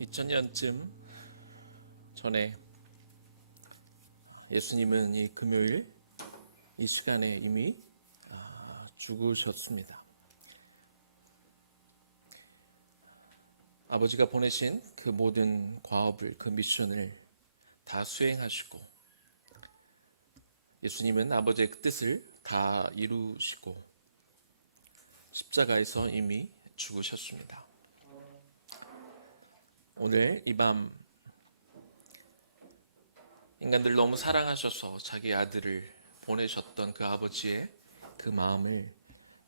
2000년쯤 전에 예수님은 이 금요일 이 시간에 이미 죽으셨습니다. 아버지가 보내신 그 모든 과업을, 그 미션을 다 수행하시고 예수님은 아버지의 그 뜻을 다 이루시고 십자가에서 이미 죽으셨습니다. 오늘 이 밤 인간들 너무 사랑하셔서 자기 아들을 보내셨던 그 아버지의 그 마음을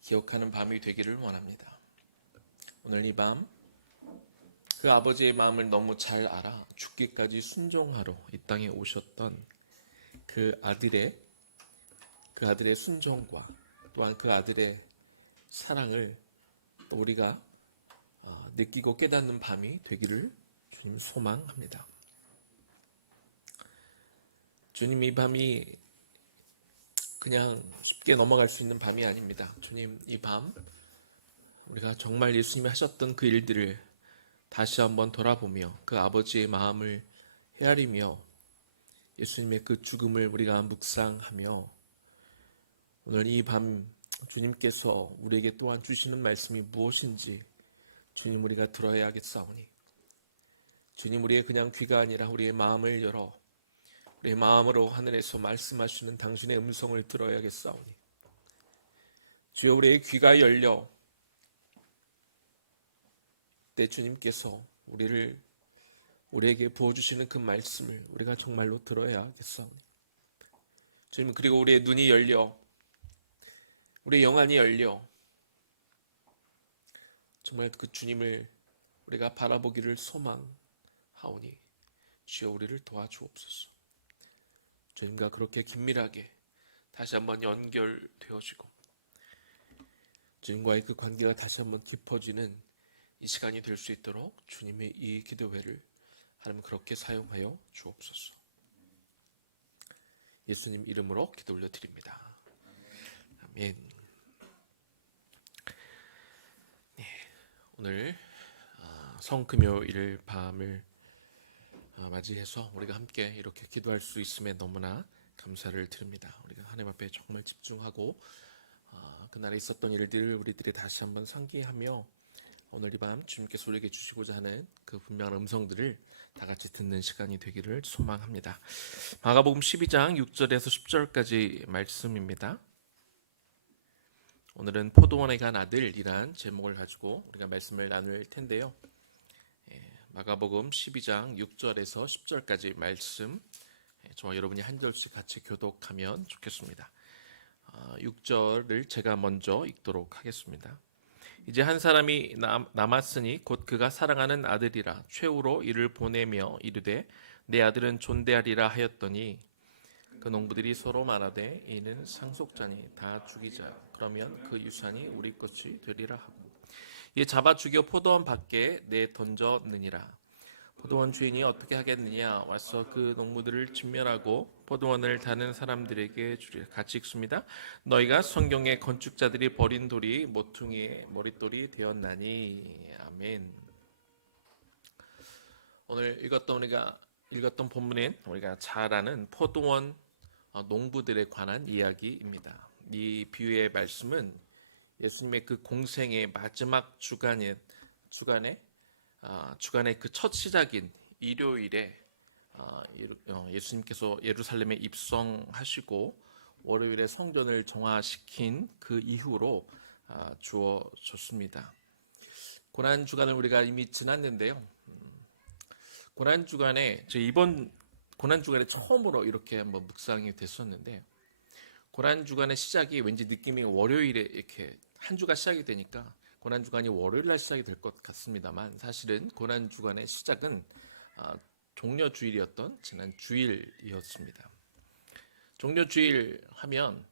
기억하는 밤이 되기를 원합니다. 오늘 이 밤 그 아버지의 마음을 너무 잘 알아 죽기까지 순종하러 이 땅에 오셨던 그 아들의 순종과 또한 그 아들의 사랑을 또 우리가 느끼고 깨닫는 밤이 되기를 주님 소망합니다. 주님, 이 밤이 그냥 쉽게 넘어갈 수 있는 밤이 아닙니다. 주님, 이 밤 우리가 정말 예수님이 하셨던 그 일들을 다시 한번 돌아보며 그 아버지의 마음을 헤아리며 예수님의 그 죽음을 우리가 묵상하며 오늘 이 밤 주님께서 우리에게 또한 주시는 말씀이 무엇인지 주님 우리가 들어야겠사오니 주님 우리의 그냥 귀가 아니라 우리의 마음을 열어 우리의 마음으로 하늘에서 말씀하시는 당신의 음성을 들어야겠사오니 주여 우리의 귀가 열려 때 주님께서 우리에게 부어주시는 그 말씀을 우리가 정말로 들어야겠사오니 주님 그리고 우리의 눈이 열려 우리의 영안이 열려 정말 그 주님을 우리가 바라보기를 소망하오니 주여 우리를 도와주옵소서. 주님과 그렇게 긴밀하게 다시 한번 연결되어지고 주님과의 그 관계가 다시 한번 깊어지는 이 시간이 될 수 있도록 주님의 이 기도회를 하나님 그렇게 사용하여 주옵소서. 예수님 이름으로 기도 올려드립니다. 아멘. 네, 오늘 성금요일 밤을 맞이해서 우리가 함께 이렇게 기도할 수 있음에 너무나 감사를 드립니다. 우리가 하나님 앞에 정말 집중하고 그날에 있었던 일들을 우리들이 다시 한번 상기하며 오늘 이 밤 주님께서 우리에게 주시고자 하는 그 분명한 음성들을 다 같이 듣는 시간이 되기를 소망합니다. 마가복음 12장 6절에서 10절까지 말씀입니다. 오늘은 포도원에 간 아들이란 제목을 가지고 우리가 말씀을 나눌 텐데요. 마가복음 12장 6절에서 10절까지 말씀 저와 여러분이 한 절씩 같이 교독하면 좋겠습니다. 6절을 제가 먼저 읽도록 하겠습니다. 이제 한 사람이 남았으니 곧 그가 사랑하는 아들이라 최후로 이를 보내며 이르되 내 아들은 존대하리라 하였더니 그 농부들이 서로 말하되 이는 상속자니 다 죽이자 그러면 그 유산이 우리 것이 되리라 하고 이에 잡아 죽여 포도원 밖에 내 던졌느니라. 포도원 주인이 어떻게 하겠느냐 와서 그 농부들을 진멸하고 포도원을 다는 사람들에게 주리라. 같이 읽습니다. 너희가 성경의 건축자들이 버린 돌이 모퉁이의 머릿돌이 되었나니. 아멘. 오늘 우리가 읽었던 본문엔 우리가 잘 아는 포도원 농부들에 관한 이야기입니다. 이 비유의 말씀은 예수님의 그 공생의 마지막 주간의 그 첫 시작인 일요일에 예수님께서 예루살렘에 입성하시고 월요일에 성전을 정화시킨 그 이후로 주어졌습니다. 고난 주간을 우리가 이미 지났는데요. 고난 주간에 이번 고난 주간에 처음으로 이렇게 한번 묵상이 됐었는데 고난 주간의 시작이 왠지 느낌이 월요일에 이렇게 한 주가 시작이 되니까 고난 주간이 월요일 날 시작이 될 것 같습니다만 사실은 고난 주간의 시작은 종려 주일이었던 지난 주일이었습니다. 종려 주일 하면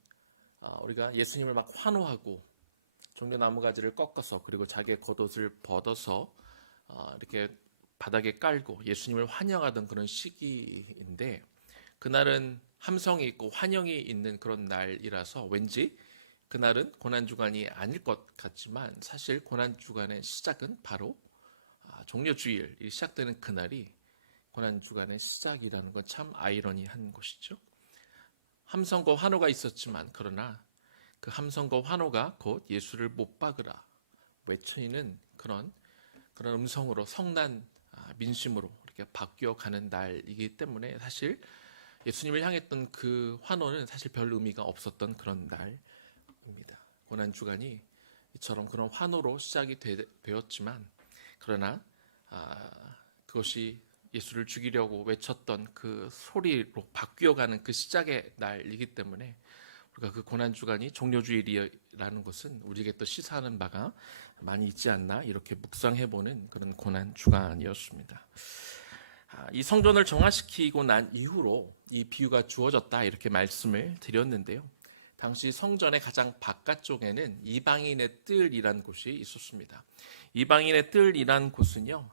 우리가 예수님을 막 환호하고 종려 나무가지를 꺾어서 그리고 자기의 겉옷을 벗어서 이렇게 바닥에 깔고 예수님을 환영하던 그런 시기인데 그날은 함성이 있고 환영이 있는 그런 날이라서 왠지 그날은 고난주간이 아닐 것 같지만 사실 고난주간의 시작은 바로 종려주일이 시작되는 그날이 고난주간의 시작이라는 건 참 아이러니한 것이죠. 함성과 환호가 있었지만 그러나 그 함성과 환호가 곧 예수를 못 박으라 외쳐지는 그런 음성으로 성난 민심으로 이렇게 바뀌어가는 날이기 때문에 사실 예수님을 향했던 그 환호는 사실 별 의미가 없었던 그런 날입니다. 고난주간이 이처럼 그런 환호로 시작이 되었지만 그러나 그것이 예수를 죽이려고 외쳤던 그 소리로 바뀌어가는 그 시작의 날이기 때문에 우리가 그 고난주간이 종려주일이라는 것은 우리에게 또 시사하는 바가 많이 있지 않나 이렇게 묵상해보는 그런 고난주간이었습니다. 이 성전을 정화시키고 난 이후로 이 비유가 주어졌다 이렇게 말씀을 드렸는데요. 당시 성전의 가장 바깥쪽에는 이방인의 뜰이란 곳이 있었습니다. 이방인의 뜰이란 곳은요,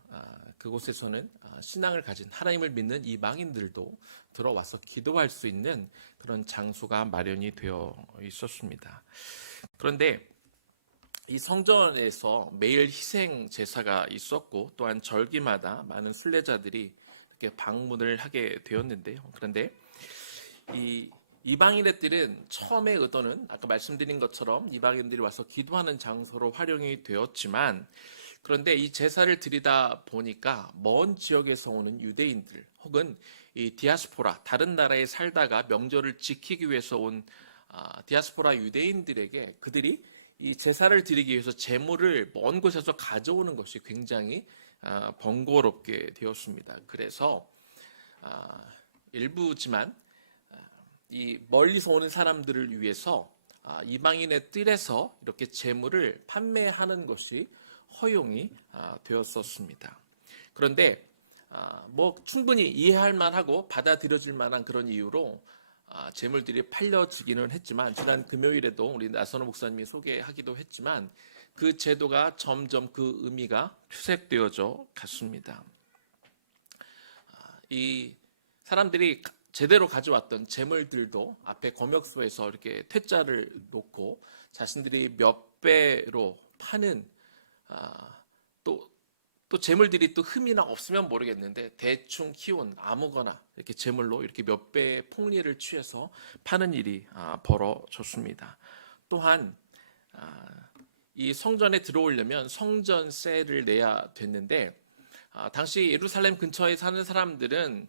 그곳에서는 신앙을 가진 하나님을 믿는 이방인들도 들어와서 기도할 수 있는 그런 장소가 마련이 되어 있었습니다. 그런데 이 성전에서 매일 희생 제사가 있었고 또한 절기마다 많은 순례자들이 이렇게 방문을 하게 되었는데요. 그런데 이 이방인의 뜰은 처음의 의도는 아까 말씀드린 것처럼 이방인들이 와서 기도하는 장소로 활용이 되었지만 그런데 이 제사를 드리다 보니까 먼 지역에서 오는 유대인들 혹은 이 디아스포라 다른 나라에 살다가 명절을 지키기 위해서 온 디아스포라 유대인들에게 그들이 이 제사를 드리기 위해서 제물을 먼 곳에서 가져오는 것이 굉장히 번거롭게 되었습니다. 그래서 일부지만 이 멀리서 오는 사람들을 위해서 이방인의 뜰에서 이렇게 제물을 판매하는 것이 허용이 되었었습니다. 그런데 뭐 충분히 이해할 만하고 받아들여질 만한 그런 이유로 제물들이 팔려지기는 했지만 지난 금요일에도 우리 나선호 목사님이 소개하기도 했지만 그 제도가 점점 그 의미가 퇴색되어져 갔습니다. 이 사람들이 제대로 가져왔던 제물들도 앞에 검역소에서 이렇게 퇴짜를 놓고 자신들이 몇 배로 파는 또 재물들이 또 흠이나 없으면 모르겠는데 대충 키운 아무거나 이렇게 재물로 이렇게 몇 배의 폭리를 취해서 파는 일이 벌어졌습니다. 또한 이 성전에 들어오려면 성전세를 내야 됐는데 당시 예루살렘 근처에 사는 사람들은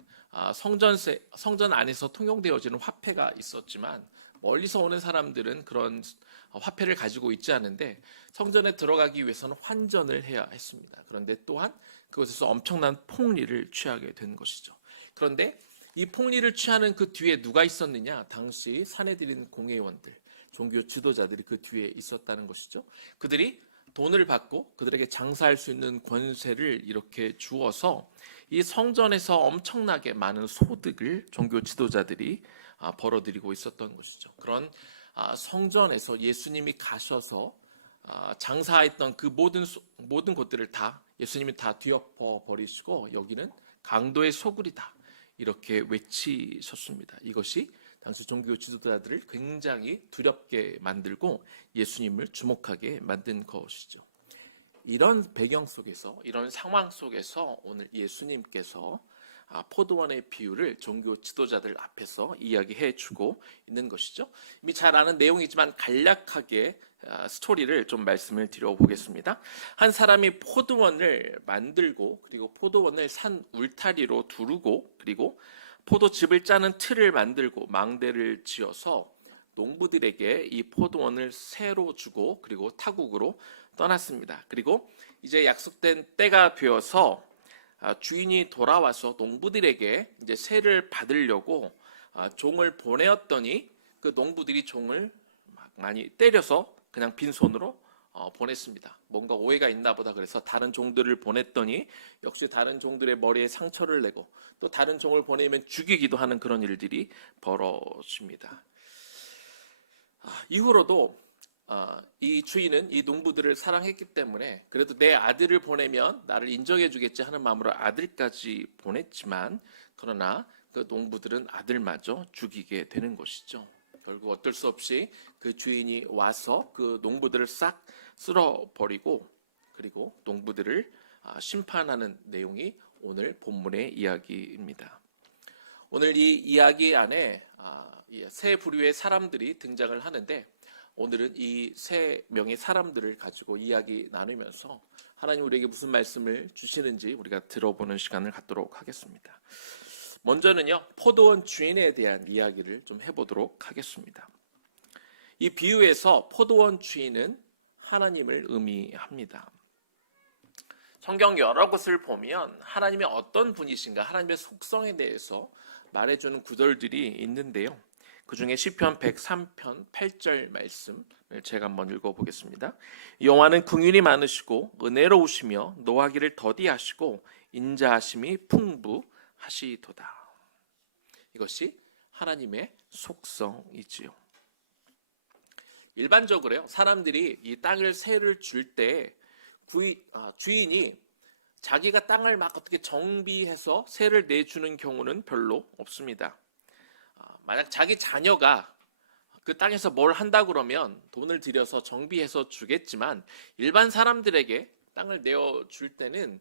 성전 안에서 통용되어지는 화폐가 있었지만 멀리서 오는 사람들은 그런 화폐를 가지고 있지 않은데 성전에 들어가기 위해서는 환전을 해야 했습니다. 그런데 또한 그곳에서 엄청난 폭리를 취하게 된 것이죠. 그런데 이 폭리를 취하는 그 뒤에 누가 있었느냐? 당시 사내들인 공회원들, 종교 지도자들이 그 뒤에 있었다는 것이죠. 그들이 돈을 받고 그들에게 장사할 수 있는 권세를 이렇게 주어서 이 성전에서 엄청나게 많은 소득을 종교 지도자들이 벌어들이고 있었던 것이죠. 그런 성전에서 예수님이 가셔서 장사했던 그 모든 곳들을 다 예수님이 다 뒤엎어 버리시고 여기는 강도의 소굴이다 이렇게 외치셨습니다. 이것이 당시 종교 지도자들을 굉장히 두렵게 만들고 예수님을 주목하게 만든 것이죠. 이런 배경 속에서 이런 상황 속에서 오늘 예수님께서 포도원의 비유를 종교 지도자들 앞에서 이야기해 주고 있는 것이죠. 이미 잘 아는 내용이지만 간략하게 스토리를 좀 말씀을 드려보겠습니다. 한 사람이 포도원을 만들고 그리고 포도원을 산 울타리로 두르고 그리고 포도즙을 짜는 틀을 만들고 망대를 지어서 농부들에게 이 포도원을 새로 주고 그리고 타국으로 떠났습니다. 그리고 이제 약속된 때가 되어서 주인이 돌아와서 농부들에게 이제 세를 받으려고 종을 보내었더니 그 농부들이 종을 많이 때려서 그냥 빈손으로 보냈습니다. 뭔가 오해가 있나 보다 그래서 다른 종들을 보냈더니 역시 다른 종들의 머리에 상처를 내고 또 다른 종을 보내면 죽이기도 하는 그런 일들이 벌어집니다. 이후로도 이 주인은 이 농부들을 사랑했기 때문에 그래도 내 아들을 보내면 나를 인정해 주겠지 하는 마음으로 아들까지 보냈지만 그러나 그 농부들은 아들마저 죽이게 되는 것이죠. 결국 어쩔 수 없이 그 주인이 와서 그 농부들을 싹 쓸어버리고 그리고 농부들을 심판하는 내용이 오늘 본문의 이야기입니다. 오늘 이 이야기 안에 세 부류의 사람들이 등장을 하는데, 오늘은 이 세 명의 사람들을 가지고 이야기 나누면서 하나님 우리에게 무슨 말씀을 주시는지 우리가 들어보는 시간을 갖도록 하겠습니다. 먼저는요, 포도원 주인에 대한 이야기를 좀 해보도록 하겠습니다. 이 비유에서 포도원 주인은 하나님을 의미합니다. 성경 여러 곳을 보면 하나님이 어떤 분이신가, 하나님의 속성에 대해서 말해주는 구절들이 있는데요. 그 중에 시편 103편 8절 말씀을 제가 한번 읽어보겠습니다. 여호와는 긍휼이 많으시고 은혜로우시며 노하기를 더디하시고 인자하심이 풍부하시도다. 이것이 하나님의 속성이지요. 일반적으로요, 사람들이 이 땅을 세를 줄 때 주인이 자기가 땅을 막 어떻게 정비해서 세를 내주는 경우는 별로 없습니다. 만약 자기 자녀가 그 땅에서 뭘 한다 그러면 돈을 들여서 정비해서 주겠지만, 일반 사람들에게 땅을 내어줄 때는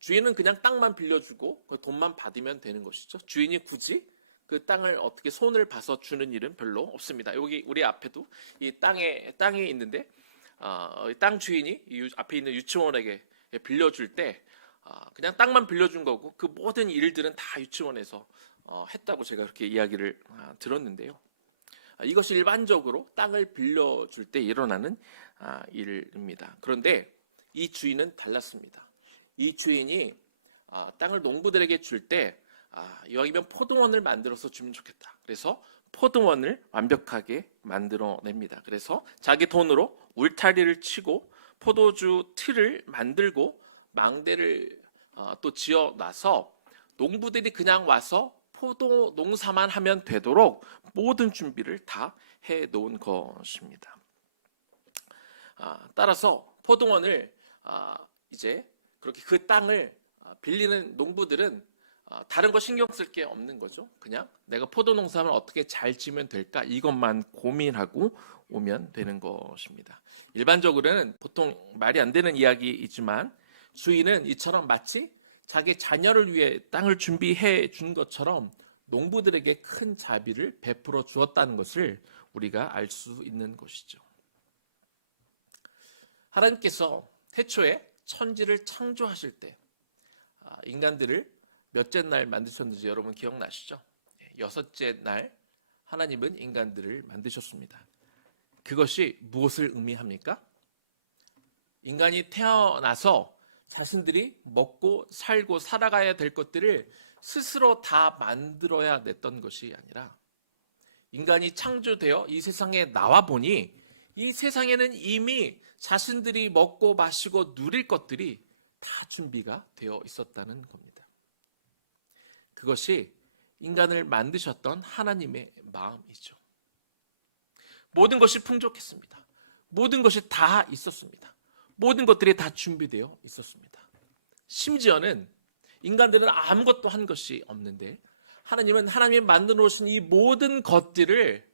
주인은 그냥 땅만 빌려주고 그 돈만 받으면 되는 것이죠. 주인이 굳이 그 땅을 어떻게 손을 봐서 주는 일은 별로 없습니다. 여기 우리 앞에도 이 땅에 있는데, 땅 주인이 이 앞에 있는 유치원에게 빌려줄 때 그냥 땅만 빌려준 거고 그 모든 일들은 다 유치원에서 했다고 제가 그렇게 이야기를 들었는데요. 이것이 일반적으로 땅을 빌려줄 때 일어나는 일입니다. 그런데 이 주인은 달랐습니다. 이 주인이 땅을 농부들에게 줄 때 이왕이면 포도원을 만들어서 주면 좋겠다. 그래서 포도원을 완벽하게 만들어냅니다. 그래서 자기 돈으로 울타리를 치고 포도주 틀을 만들고 망대를 또 지어놔서 농부들이 그냥 와서 포도 농사만 하면 되도록 모든 준비를 다 해놓은 것입니다. 따라서 포도원을 이제 그렇게 그 땅을 빌리는 농부들은 다른 거 신경 쓸 게 없는 거죠. 그냥 내가 포도 농사를 어떻게 잘 지으면 될까, 이것만 고민하고 오면 되는 것입니다. 일반적으로는 보통 말이 안 되는 이야기이지만 주인은 이처럼 마치 자기 자녀를 위해 땅을 준비해 준 것처럼 농부들에게 큰 자비를 베풀어 주었다는 것을 우리가 알 수 있는 것이죠. 하나님께서 태초에 천지를 창조하실 때 인간들을 몇째 날 만드셨는지 여러분 기억나시죠? 여섯째 날 하나님은 인간들을 만드셨습니다. 그것이 무엇을 의미합니까? 인간이 태어나서 자신들이 먹고 살고 살아가야 될 것들을 스스로 다 만들어야 냈던 것이 아니라, 인간이 창조되어 이 세상에 나와 보니 이 세상에는 이미 자신들이 먹고 마시고 누릴 것들이 다 준비가 되어 있었다는 겁니다. 그것이 인간을 만드셨던 하나님의 마음이죠. 모든 것이 풍족했습니다. 모든 것이 다 있었습니다. 모든 것들이 다 준비되어 있었습니다. 심지어는 인간들은 아무것도 한 것이 없는데 하나님은 하나님이 만들어 놓으신 이 모든 것들을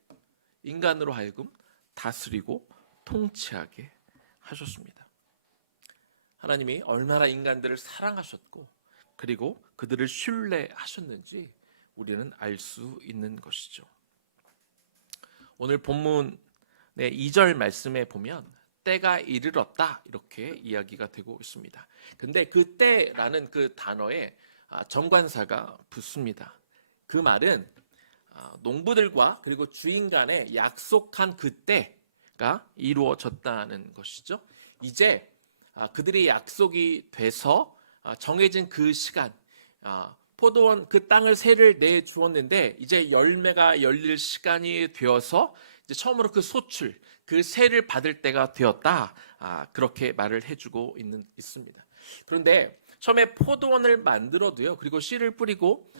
인간으로 하여금 다스리고 통치하게 하셨습니다. 하나님이 얼마나 인간들을 사랑하셨고 그리고 그들을 신뢰하셨는지 우리는 알 수 있는 것이죠. 오늘 본문의 2절 말씀에 보면 때가 이르렀다 이렇게 이야기가 되고 있습니다. 근데 그 때라는 그 단어에 정관사가 붙습니다. 그 말은 농부들과 그리고 주인 간에 약속한 그 때가 이루어졌다는 것이죠. 이제 그들이 약속이 돼서 정해진 그 시간, 포도원 그 땅을 세를 내주었는데 이제 열매가 열릴 시간이 되어서 이제 처음으로 그 소출, 그 세를 받을 때가 되었다. 그렇게 말을 해주고 있습니다. 그런데 처음에 포도원을 만들어도요, 그리고 씨를 뿌리고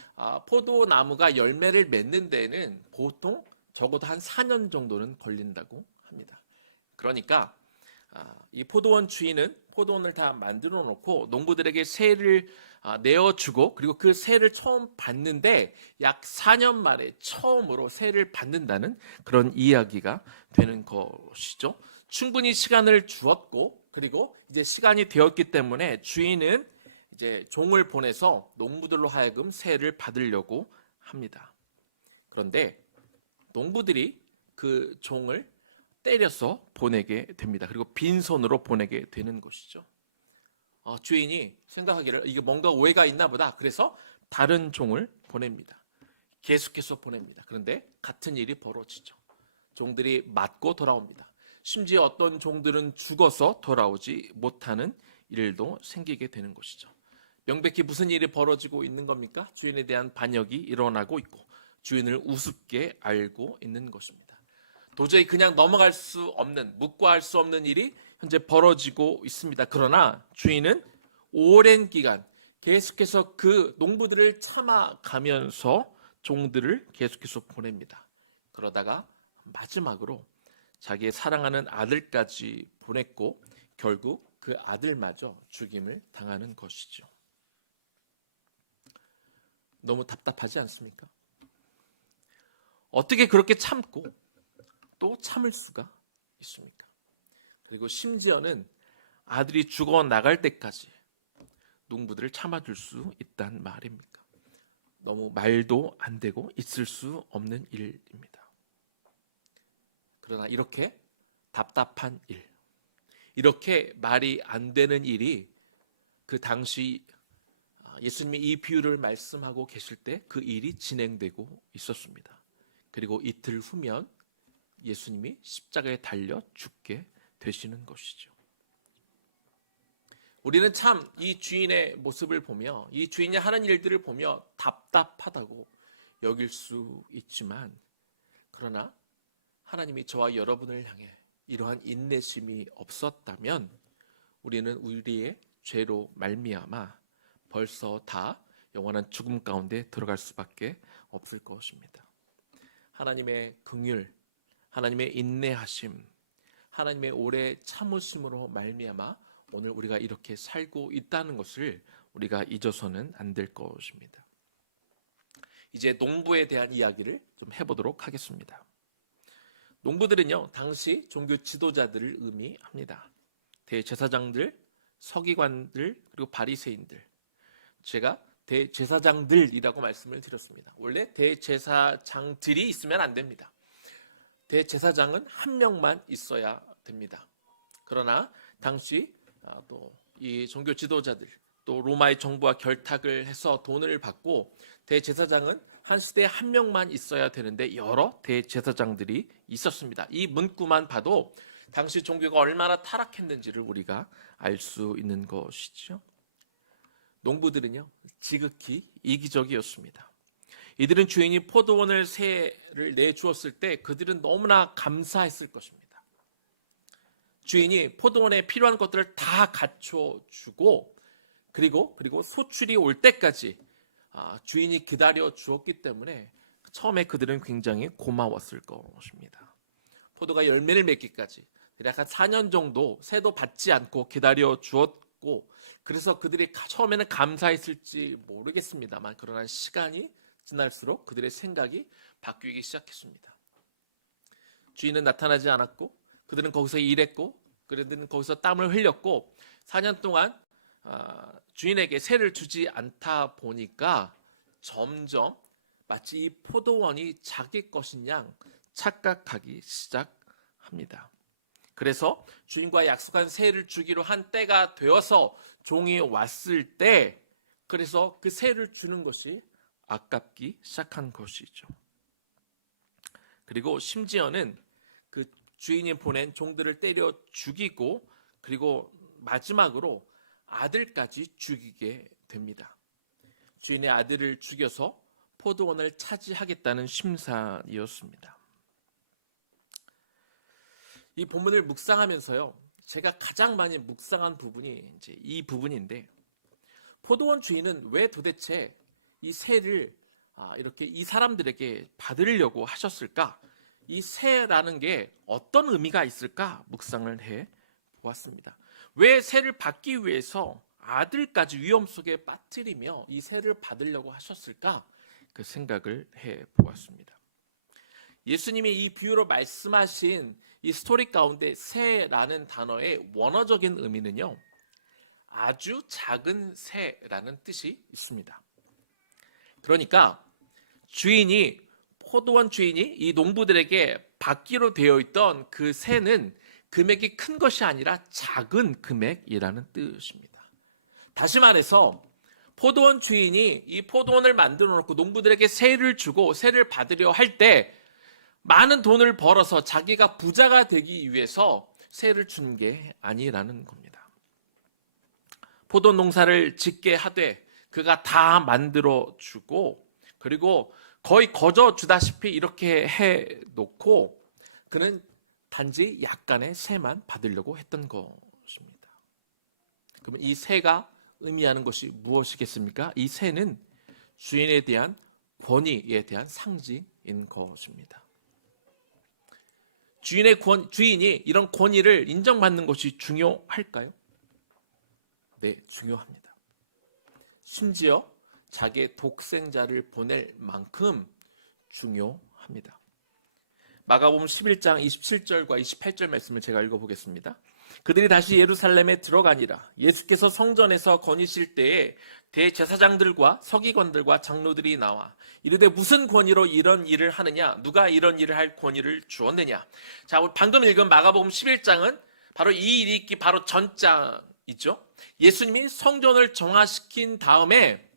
포도나무가 열매를 맺는 데는 보통 적어도 한 4년 정도는 걸린다고 합니다. 그러니까 이 포도원 주인은 포도원을 다 만들어 놓고 농부들에게 세를 내어주고 그리고 그 세를 처음 받는데 약 4년 만에 처음으로 세를 받는다는 그런 이야기가 되는 것이죠. 충분히 시간을 주었고 그리고 이제 시간이 되었기 때문에 주인은 이제 종을 보내서 농부들로 하여금 세를 받으려고 합니다. 그런데 농부들이 그 종을 때려서 보내게 됩니다. 그리고 빈손으로 보내게 되는 것이죠. 주인이 생각하기를 이게 뭔가 오해가 있나 보다. 그래서 다른 종을 보냅니다. 계속해서 보냅니다. 그런데 같은 일이 벌어지죠. 종들이 맞고 돌아옵니다. 심지어 어떤 종들은 죽어서 돌아오지 못하는 일도 생기게 되는 것이죠. 명백히 무슨 일이 벌어지고 있는 겁니까? 주인에 대한 반역이 일어나고 있고 주인을 우습게 알고 있는 것입니다. 도저히 그냥 넘어갈 수 없는, 묵과할 수 없는 일이 현재 벌어지고 있습니다. 그러나 주인은 오랜 기간 계속해서 그 농부들을 참아가면서 종들을 계속해서 보냅니다. 그러다가 마지막으로 자기의 사랑하는 아들까지 보냈고 결국 그 아들마저 죽임을 당하는 것이죠. 너무 답답하지 않습니까? 어떻게 그렇게 참고 또 참을 수가 있습니까? 그리고 심지어는 아들이 죽어 나갈 때까지 농부들을 참아줄 수 있단 말입니까? 너무 말도 안 되고 있을 수 없는 일입니다. 그러나 이렇게 답답한 일, 이렇게 말이 안 되는 일이 그 당시 예수님이 이 비유를 말씀하고 계실 때 그 일이 진행되고 있었습니다. 그리고 이틀 후면 예수님이 십자가에 달려 죽게 되시는 것이죠. 우리는 참 이 주인의 모습을 보며 이 주인이 하는 일들을 보며 답답하다고 여길 수 있지만 그러나 하나님이 저와 여러분을 향해 이러한 인내심이 없었다면 우리는 우리의 죄로 말미암아 벌써 다 영원한 죽음 가운데 들어갈 수밖에 없을 것입니다. 하나님의 긍휼, 하나님의 인내하심, 하나님의 오래 참으심으로 말미암아 오늘 우리가 이렇게 살고 있다는 것을 우리가 잊어서는 안 될 것입니다. 이제 농부에 대한 이야기를 좀 해보도록 하겠습니다. 농부들은요, 당시 종교 지도자들을 의미합니다. 대제사장들, 서기관들, 그리고 바리새인들. 제가 대제사장들이라고 말씀을 드렸습니다. 원래 대제사장들이 있으면 안 됩니다. 대제사장은 한 명만 있어야 됩니다. 그러나 당시 또 이 종교 지도자들, 또 로마의 정부와 결탁을 해서 돈을 받고 대제사장은 한 시대에 한 명만 있어야 되는데 여러 대제사장들이 있었습니다. 이 문구만 봐도 당시 종교가 얼마나 타락했는지를 우리가 알 수 있는 것이죠. 농부들은요, 지극히 이기적이었습니다. 이들은 주인이 포도원을 새를 내주었을 때 그들은 너무나 감사했을 것입니다. 주인이 포도원에 필요한 것들을 다 갖춰주고 그리고 소출이 올 때까지 주인이 기다려 주었기 때문에 처음에 그들은 굉장히 고마웠을 것입니다. 포도가 열매를 맺기까지 약 한 4년 정도 새도 받지 않고 기다려 주었고 그래서 그들이 처음에는 감사했을지 모르겠습니다만 그러나 시간이 지날수록 그들의 생각이 바뀌기 시작했습니다. 주인은 나타나지 않았고 그들은 거기서 일했고 그들은 거기서 땀을 흘렸고 4년 동안 주인에게 새를 주지 않다 보니까 점점 마치 이 포도원이 자기 것인 양 착각하기 시작합니다. 그래서 주인과 약속한 새를 주기로 한 때가 되어서 종이 왔을 때 그래서 그 새를 주는 것이 아깝기 시작한 것이죠. 그리고 심지어는 그 주인이 보낸 종들을 때려 죽이고 그리고 마지막으로 아들까지 죽이게 됩니다. 주인의 아들을 죽여서 포도원을 차지하겠다는 심산이었습니다. 이 본문을 묵상하면서요, 제가 가장 많이 묵상한 부분이 이제 이 부분인데, 포도원 주인은 왜 도대체 이 새를 이렇게 이 사람들에게 받으려고 하셨을까? 이 새라는 게 어떤 의미가 있을까? 묵상을 해 보았습니다. 왜 새를 받기 위해서 아들까지 위험 속에 빠뜨리며 이 새를 받으려고 하셨을까? 그 생각을 해 보았습니다. 예수님이 이 비유로 말씀하신 이 스토리 가운데 새라는 단어의 원어적인 의미는요, 아주 작은 새라는 뜻이 있습니다. 그러니까 포도원 주인이 이 농부들에게 받기로 되어 있던 그 새는 금액이 큰 것이 아니라 작은 금액이라는 뜻입니다. 다시 말해서 포도원 주인이 이 포도원을 만들어 놓고 농부들에게 새를 주고 새를 받으려 할 때 많은 돈을 벌어서 자기가 부자가 되기 위해서 새를 준 게 아니라는 겁니다. 포도 농사를 짓게 하되 그가 다 만들어 주고 그리고 거의 거저 주다시피 이렇게 해 놓고 그는 단지 약간의 새만 받으려고 했던 것입니다. 그러면 이 새가 의미하는 것이 무엇이겠습니까? 이 새는 주인에 대한 권위에 대한 상징인 것입니다. 주인이 이런 권위를 인정받는 것이 중요할까요? 네, 중요합니다. 심지어 자기의 독생자를 보낼 만큼 중요합니다. 마가복음 11장 27절과 28절 말씀을 제가 읽어보겠습니다. 그들이 다시 예루살렘에 들어가니라. 예수께서 성전에서 거니실 때에 대제사장들과 서기관들과 장로들이 나와 이르되 무슨 권위로 이런 일을 하느냐? 누가 이런 일을 할 권위를 주었느냐? 자, 방금 읽은 마가복음 11장은 바로 이 일이 있기 바로 전장이죠. 예수님이 성전을 정화시킨 다음에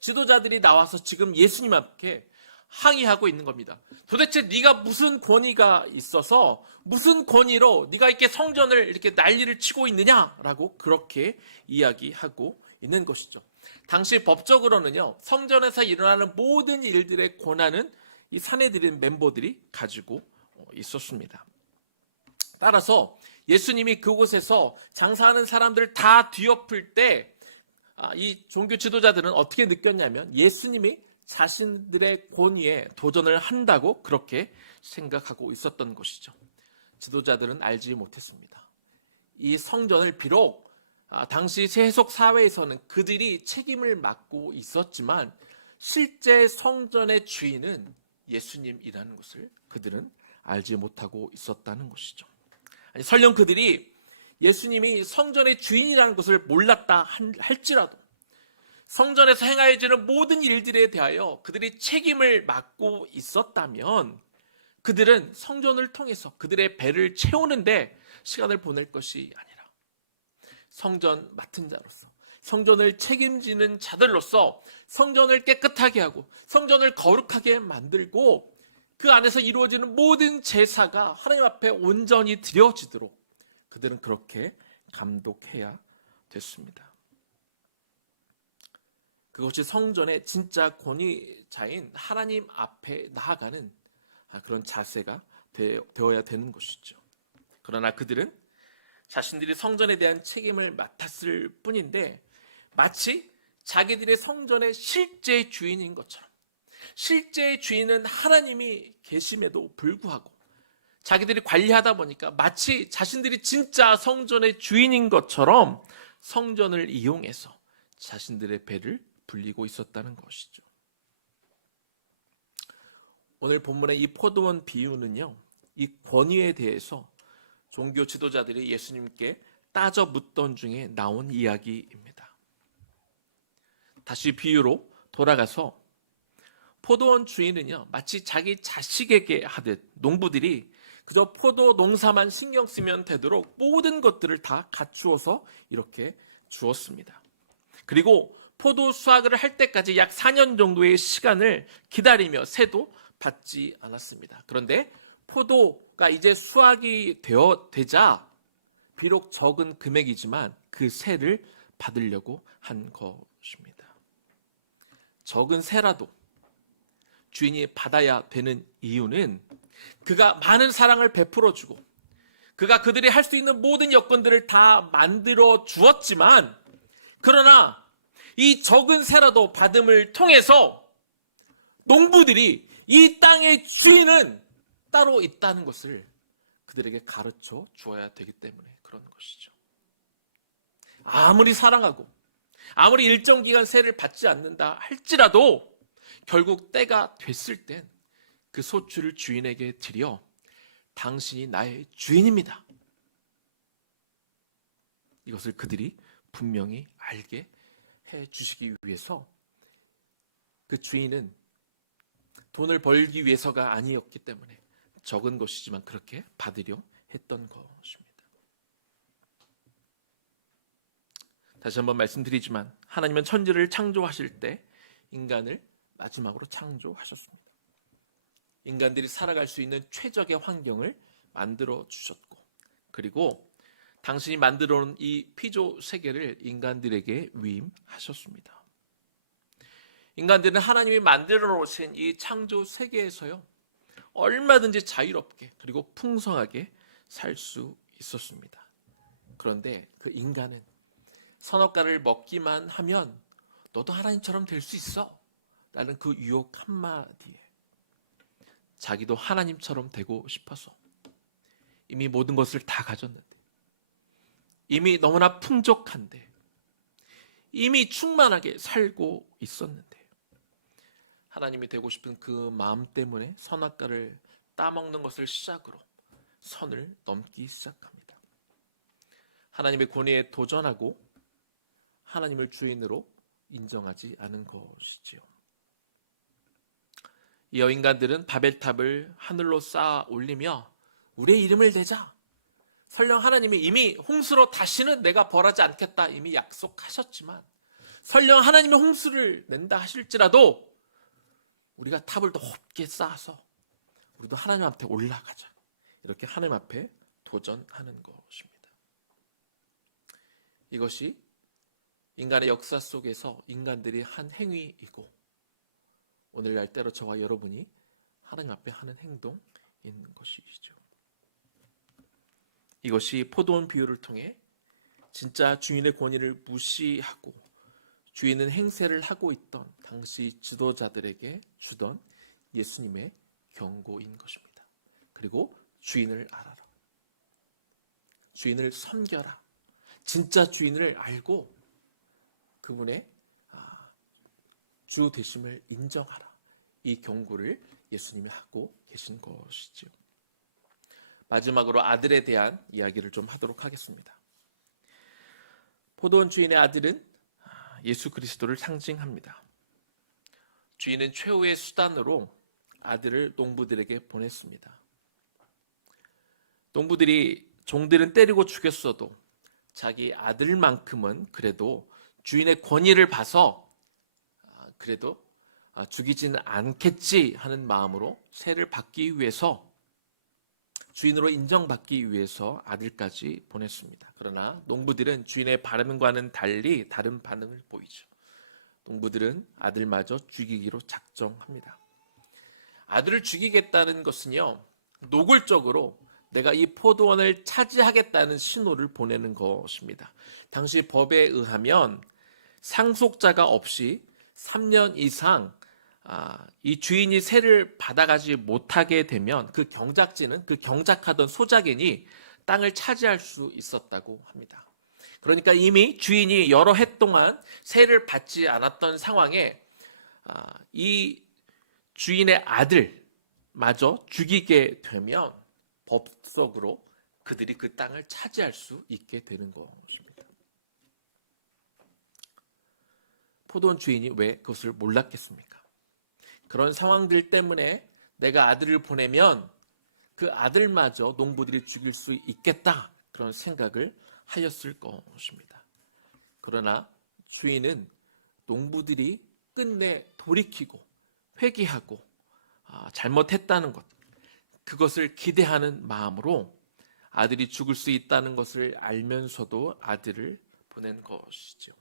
지도자들이 나와서 지금 예수님 앞에 항의하고 있는 겁니다. 도대체 네가 무슨 권위가 있어서 무슨 권위로 네가 이렇게 성전을 이렇게 난리를 치고 있느냐라고 그렇게 이야기하고 있는 것이죠. 당시 법적으로는요, 성전에서 일어나는 모든 일들의 권한은 이 산헤드린 멤버들이 가지고 있었습니다. 따라서 예수님이 그곳에서 장사하는 사람들을 다 뒤엎을 때 이 종교 지도자들은 어떻게 느꼈냐면 예수님이 자신들의 권위에 도전을 한다고 그렇게 생각하고 있었던 것이죠. 지도자들은 알지 못했습니다. 이 성전을 비록 당시 세속 사회에서는 그들이 책임을 맡고 있었지만 실제 성전의 주인은 예수님이라는 것을 그들은 알지 못하고 있었다는 것이죠. 아니, 설령 그들이 예수님이 성전의 주인이라는 것을 몰랐다 할지라도 성전에서 행하여지는 모든 일들에 대하여 그들이 책임을 맡고 있었다면 그들은 성전을 통해서 그들의 배를 채우는데 시간을 보낼 것이 아니라 성전 맡은 자로서 성전을 책임지는 자들로서 성전을 깨끗하게 하고 성전을 거룩하게 만들고 그 안에서 이루어지는 모든 제사가 하나님 앞에 온전히 드려지도록 그들은 그렇게 감독해야 됐습니다. 그것이 성전의 진짜 권위자인 하나님 앞에 나아가는 그런 자세가 되어야 되는 것이죠. 그러나 그들은 자신들이 성전에 대한 책임을 맡았을 뿐인데 마치 자기들의 성전의 실제 주인인 것처럼 실제 주인은 하나님이 계심에도 불구하고 자기들이 관리하다 보니까 마치 자신들이 진짜 성전의 주인인 것처럼 성전을 이용해서 자신들의 배를 불리고 있었다는 것이죠. 오늘 본문의 이 포도원 비유는요, 이 권위에 대해서 종교 지도자들이 예수님께 따져 묻던 중에 나온 이야기입니다. 다시 비유로 돌아가서 포도원 주인은요, 마치 자기 자식에게 하듯 농부들이 그저 포도 농사만 신경 쓰면 되도록 모든 것들을 다 갖추어서 이렇게 주었습니다. 그리고 포도 수확을 할 때까지 약 4년 정도의 시간을 기다리며 새도 받지 않았습니다. 그런데 포도가 이제 수확이 되자 비록 적은 금액이지만 그 새를 받으려고 한 것입니다. 적은 새라도 주인이 받아야 되는 이유는 그가 많은 사랑을 베풀어 주고 그가 그들이 할 수 있는 모든 여건들을 다 만들어 주었지만 그러나 이 적은 새라도 받음을 통해서 농부들이 이 땅의 주인은 따로 있다는 것을 그들에게 가르쳐 주어야 되기 때문에 그런 것이죠. 아무리 사랑하고 아무리 일정 기간 새를 받지 않는다 할지라도 결국 때가 됐을 땐 그 소출을 주인에게 드려 당신이 나의 주인입니다. 이것을 그들이 분명히 알게 해주시기 위해서 그 주인은 돈을 벌기 위해서가 아니었기 때문에 적은 것이지만 그렇게 받으려 했던 것입니다. 다시 한번 말씀드리지만 하나님은 천지를 창조하실 때 인간을 마지막으로 창조하셨습니다. 인간들이 살아갈 수 있는 최적의 환경을 만들어 주셨고, 그리고 당신이 만들어 놓은 이 피조 세계를 인간들에게 위임하셨습니다. 인간들은 하나님이 만들어 놓으신 이 창조 세계에서요, 얼마든지 자유롭게 그리고 풍성하게 살 수 있었습니다. 그런데 그 인간은 선악과를 먹기만 하면 너도 하나님처럼 될 수 있어 라는 그 유혹 한마디에 자기도 하나님처럼 되고 싶어서 이미 모든 것을 다 가졌는데, 이미 너무나 풍족한데, 이미 충만하게 살고 있었는데 하나님이 되고 싶은 그 마음 때문에 선악과를 따먹는 것을 시작으로 선을 넘기 시작합니다. 하나님의 권위에 도전하고 하나님을 주인으로 인정하지 않은 것이지요. 이 여인간들은 바벨탑을 하늘로 쌓아 올리며 우리의 이름을 대자, 설령 하나님이 이미 홍수로 다시는 내가 벌하지 않겠다 이미 약속하셨지만, 설령 하나님이 홍수를 낸다 하실지라도 우리가 탑을 더 높게 쌓아서 우리도 하나님 앞에 올라가자, 이렇게 하나님 앞에 도전하는 것입니다. 이것이 인간의 역사 속에서 인간들이 한 행위이고, 오늘날 때로 저와 여러분이 하나님 앞에 하는 행동인 것이죠. 이것이 포도원 비유를 통해 진짜 주인의 권위를 무시하고 주인은 행세를 하고 있던 당시 지도자들에게 주던 예수님의 경고인 것입니다. 그리고 주인을 알아라, 주인을 섬겨라, 진짜 주인을 알고 그분의 주 되심을 인정하라, 이 경고를 예수님이 하고 계신 것이죠. 마지막으로 아들에 대한 이야기를 좀 하도록 하겠습니다. 포도원 주인의 아들은 예수 그리스도를 상징합니다. 주인은 최후의 수단으로 아들을 농부들에게 보냈습니다. 농부들이 종들은 때리고 죽였어도 자기 아들만큼은 그래도 주인의 권위를 봐서 그래도 죽이지는 않겠지 하는 마음으로 세를 받기 위해서, 주인으로 인정받기 위해서 아들까지 보냈습니다. 그러나 농부들은 주인의 반응과는 달리 다른 반응을 보이죠. 농부들은 아들마저 죽이기로 작정합니다. 아들을 죽이겠다는 것은요, 노골적으로 내가 이 포도원을 차지하겠다는 신호를 보내는 것입니다. 당시 법에 의하면 상속자가 없이 3년 이상 이 주인이 세를 받아가지 못하게 되면 그 경작지는, 그 경작하던 소작인이 땅을 차지할 수 있었다고 합니다. 그러니까 이미 주인이 여러 해 동안 세를 받지 않았던 상황에 이 주인의 아들마저 죽이게 되면 법적으로 그들이 그 땅을 차지할 수 있게 되는 것입니다. 포도원 주인이 왜 그것을 몰랐겠습니까? 그런 상황들 때문에 내가 아들을 보내면 그 아들마저 농부들이 죽일 수 있겠다, 그런 생각을 하였을 것입니다. 그러나 주인은 농부들이 끝내 돌이키고 회개하고 잘못했다는 것, 그것을 기대하는 마음으로 아들이 죽을 수 있다는 것을 알면서도 아들을 보낸 것이죠.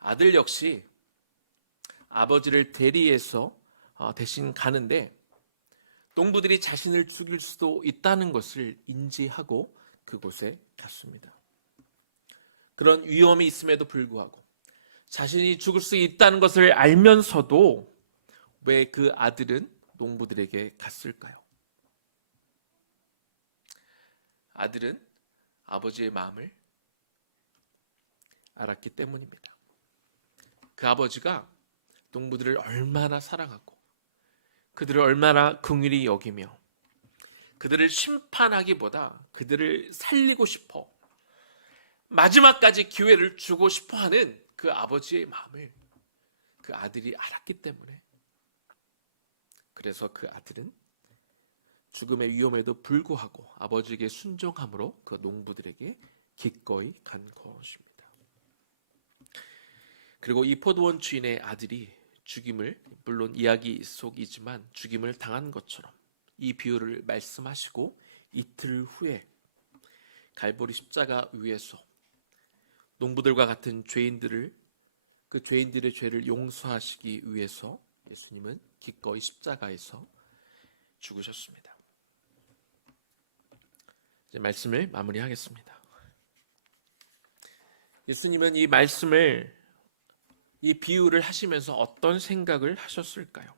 아들 역시 아버지를 대리해서 대신 가는데 농부들이 자신을 죽일 수도 있다는 것을 인지하고 그곳에 갔습니다. 그런 위험이 있음에도 불구하고 자신이 죽을 수 있다는 것을 알면서도 왜 그 아들은 농부들에게 갔을까요? 아들은 아버지의 마음을 알았기 때문입니다. 그 아버지가 농부들을 얼마나 사랑하고 그들을 얼마나 긍휼히 여기며 그들을 심판하기보다 그들을 살리고 싶어 마지막까지 기회를 주고 싶어하는 그 아버지의 마음을 그 아들이 알았기 때문에, 그래서 그 아들은 죽음의 위험에도 불구하고 아버지에게 순종함으로 그 농부들에게 기꺼이 간 것입니다. 그리고 이 포도원 주인의 아들이 죽임을, 물론 이야기 속이지만 죽임을 당한 것처럼 이 비유를 말씀하시고 이틀 후에 갈보리 십자가 위에서 농부들과 같은 죄인들을, 그 죄인들의 죄를 용서하시기 위해서 예수님은 기꺼이 십자가에서 죽으셨습니다. 이제 말씀을 마무리하겠습니다. 예수님은 이 말씀을, 이 비유를 하시면서 어떤 생각을 하셨을까요?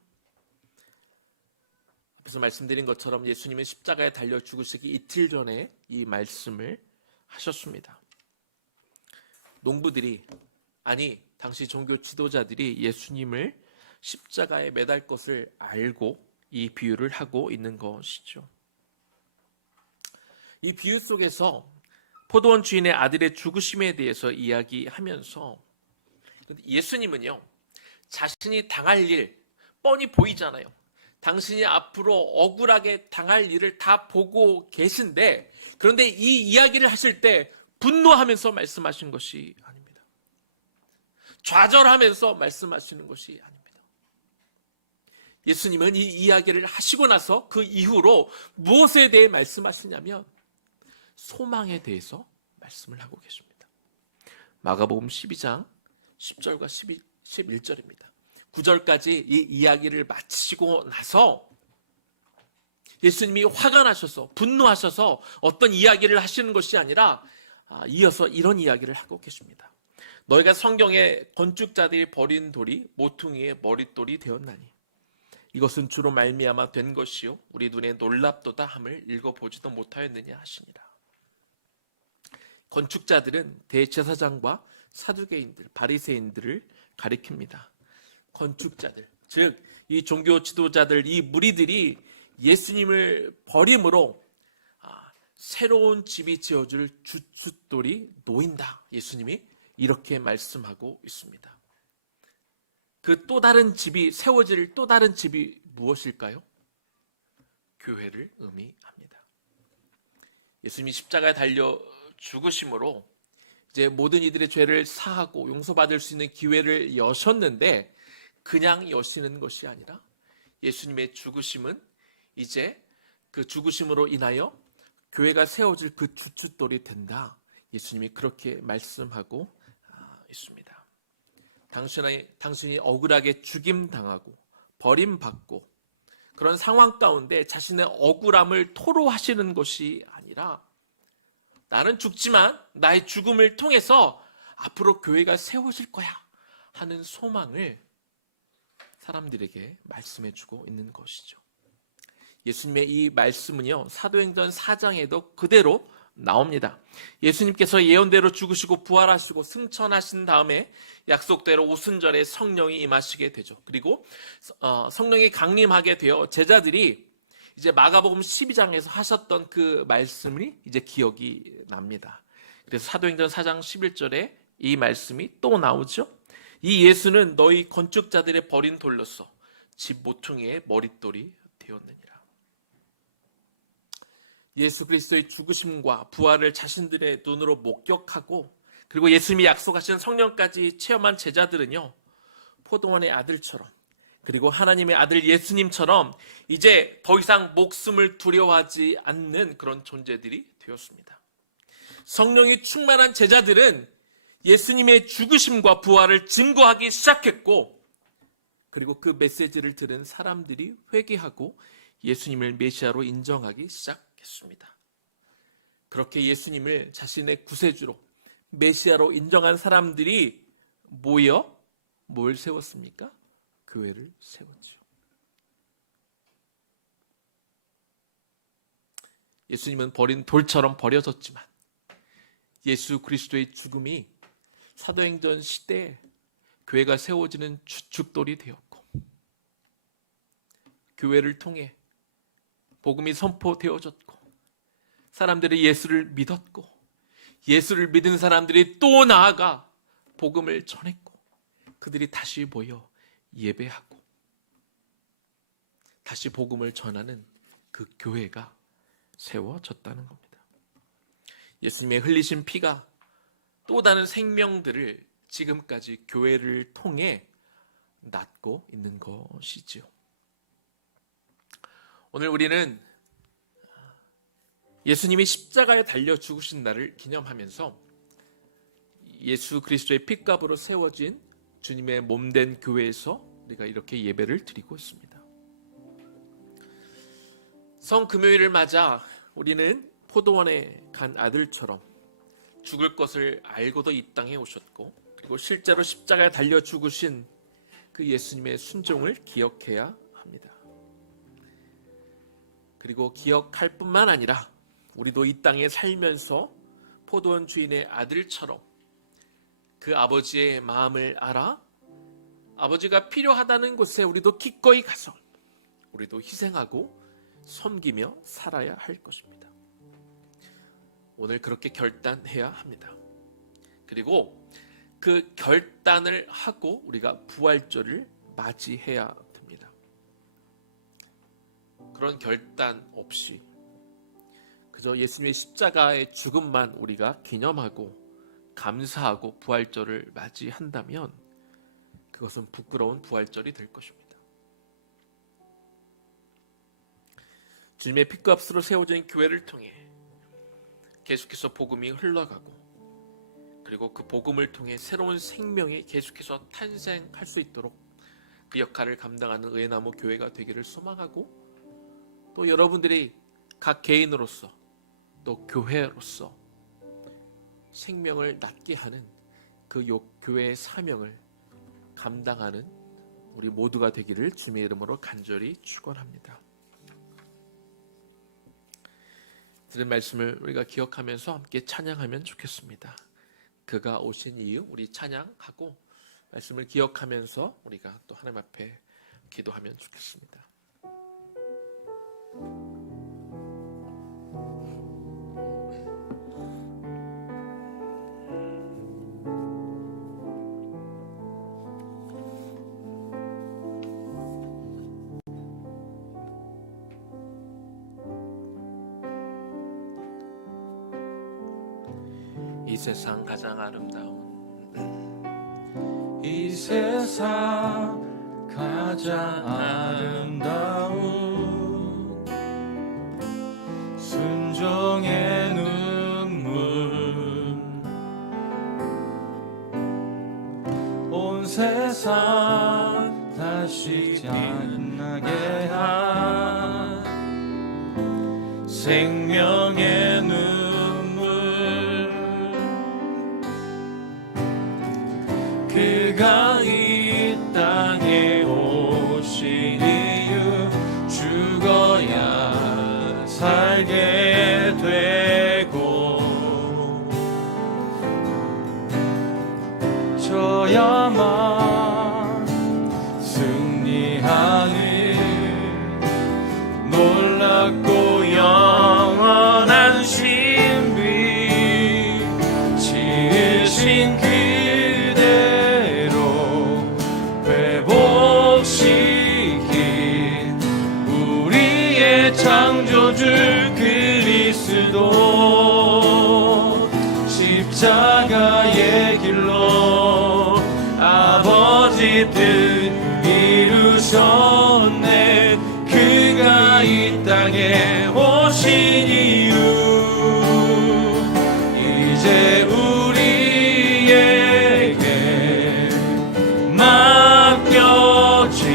앞에서 말씀드린 것처럼 예수님은 십자가에 달려 죽으시기 이틀 전에 이 말씀을 하셨습니다. 농부들이, 아니 당시 종교 지도자들이 예수님을 십자가에 매달 것을 알고 이 비유를 하고 있는 것이죠. 이 비유 속에서 포도원 주인의 아들의 죽으심에 대해서 이야기하면서 예수님은요, 자신이 당할 일 뻔히 보이잖아요. 당신이 앞으로 억울하게 당할 일을 다 보고 계신데, 그런데 이 이야기를 하실 때 분노하면서 말씀하신 것이 아닙니다. 좌절하면서 말씀하시는 것이 아닙니다. 예수님은 이 이야기를 하시고 나서 그 이후로 무엇에 대해 말씀하시냐면 소망에 대해서 말씀을 하고 계십니다. 마가복음 12장 10절과 11절입니다. 9절까지 이 이야기를 마치고 나서 예수님이 화가 나셔서, 분노하셔서 어떤 이야기를 하시는 것이 아니라 이어서 이런 이야기를 하고 계십니다. 너희가 성경에 건축자들이 버린 돌이 모퉁이의 머릿돌이 되었나니 이것은 주로 말미암아 된 것이요 우리 눈에 놀랍도다 함을 읽어보지도 못하였느냐 하시니라. 건축자들은 대제사장과 사두개인들, 바리새인들을 가리킵니다. 건축자들, 즉 이 종교 지도자들, 이 무리들이 예수님을 버림으로 새로운 집이 지어줄 주춧돌이 놓인다. 예수님이 이렇게 말씀하고 있습니다. 그 또 다른 집이 세워질 또 다른 집이 무엇일까요? 교회를 의미합니다. 예수님이 십자가에 달려 죽으심으로 이제 모든 이들의 죄를 사하고 용서받을 수 있는 기회를 여셨는데, 그냥 여시는 것이 아니라 예수님의 죽으심은 이제 그 죽으심으로 인하여 교회가 세워질 그 주춧돌이 된다. 예수님이 그렇게 말씀하고 있습니다. 당신이 억울하게 죽임당하고 버림받고 그런 상황 가운데 자신의 억울함을 토로하시는 것이 아니라, 나는 죽지만 나의 죽음을 통해서 앞으로 교회가 세워질 거야 하는 소망을 사람들에게 말씀해주고 있는 것이죠. 예수님의 이 말씀은요, 사도행전 4장에도 그대로 나옵니다. 예수님께서 예언대로 죽으시고 부활하시고 승천하신 다음에 약속대로 오순절에 성령이 임하시게 되죠. 그리고 성령이 강림하게 되어 제자들이 이제 마가복음 12장에서 하셨던 그 말씀이 이제 기억이 납니다. 그래서 사도행전 4장 11절에 이 말씀이 또 나오죠. 이 예수는 너희 건축자들의 버린 돌로서 집 모퉁이의 머릿돌이 되었느니라. 예수 그리스도의 죽으심과 부활을 자신들의 눈으로 목격하고, 그리고 예수님이 약속하신 성령까지 체험한 제자들은요, 포도원의 아들처럼, 그리고 하나님의 아들 예수님처럼 이제 더 이상 목숨을 두려워하지 않는 그런 존재들이 되었습니다. 성령이 충만한 제자들은 예수님의 죽으심과 부활을 증거하기 시작했고, 그리고 그 메시지를 들은 사람들이 회개하고 예수님을 메시아로 인정하기 시작했습니다. 그렇게 예수님을 자신의 구세주로 메시아로 인정한 사람들이 모여 뭘 세웠습니까? 교회를 세웠죠. 예수님은 버린 돌처럼 버려졌지만 예수 그리스도의 죽음이 사도행전 시대에 교회가 세워지는 주춧돌이 되었고, 교회를 통해 복음이 선포되어졌고 사람들이 예수를 믿었고 예수를 믿은 사람들이 또 나아가 복음을 전했고 그들이 다시 모여 예배하고 다시 복음을 전하는 그 교회가 세워졌다는 겁니다. 예수님의 흘리신 피가 또 다른 생명들을 지금까지 교회를 통해 낳고 있는 것이지요. 오늘 우리는 예수님이 십자가에 달려 죽으신 날을 기념하면서 예수 그리스도의 핏값으로 세워진 주님의 몸된 교회에서 우리가 이렇게 예배를 드리고 있습니다. 성금요일을 맞아 우리는 포도원에 간 아들처럼 죽을 것을 알고도 이 땅에 오셨고 그리고 실제로 십자가에 달려 죽으신 그 예수님의 순종을 기억해야 합니다. 그리고 기억할 뿐만 아니라 우리도 이 땅에 살면서 포도원 주인의 아들처럼 그 아버지의 마음을 알아 아버지가 필요하다는 곳에 우리도 기꺼이 가서 우리도 희생하고 섬기며 살아야 할 것입니다. 오늘 그렇게 결단해야 합니다. 그리고 그 결단을 하고 우리가 부활절을 맞이해야 됩니다. 그런 결단 없이 그저 예수님의 십자가의 죽음만 우리가 기념하고 감사하고 부활절을 맞이한다면 그것은 부끄러운 부활절이 될 것입니다. 주님의 핏값으로 세워진 교회를 통해 계속해서 복음이 흘러가고 그리고 그 복음을 통해 새로운 생명이 계속해서 탄생할 수 있도록 그 역할을 감당하는 의회나무 교회가 되기를 소망하고 또 여러분들이 각 개인으로서 또 교회로서 생명을 낫게 하는 그 교회의 사명을 감당하는 우리 모두가 되기를 주님의 이름으로 간절히 축원합니다. 들은 말씀을 우리가 기억하면서 함께 찬양하면 좋겠습니다. 그가 오신 이유 우리 찬양하고 말씀을 기억하면서 우리가 또 하나님 앞에 기도하면 좋겠습니다. 이 세상 가장 아름다운 이 세상 가장 아름다운 순종의 눈물 온 세상 다시 빛나게 한 생명의 눈물 그가 이 땅에 오신 이유 죽어야 살게 되고 져야만 승리하는 놀랍고 영원한 신비 지으신 창조주 그리스도 십자가의 길로 아버지 뜻 이루셨네 그가 이 땅에 오신 이유 이제 우리에게 맡겨진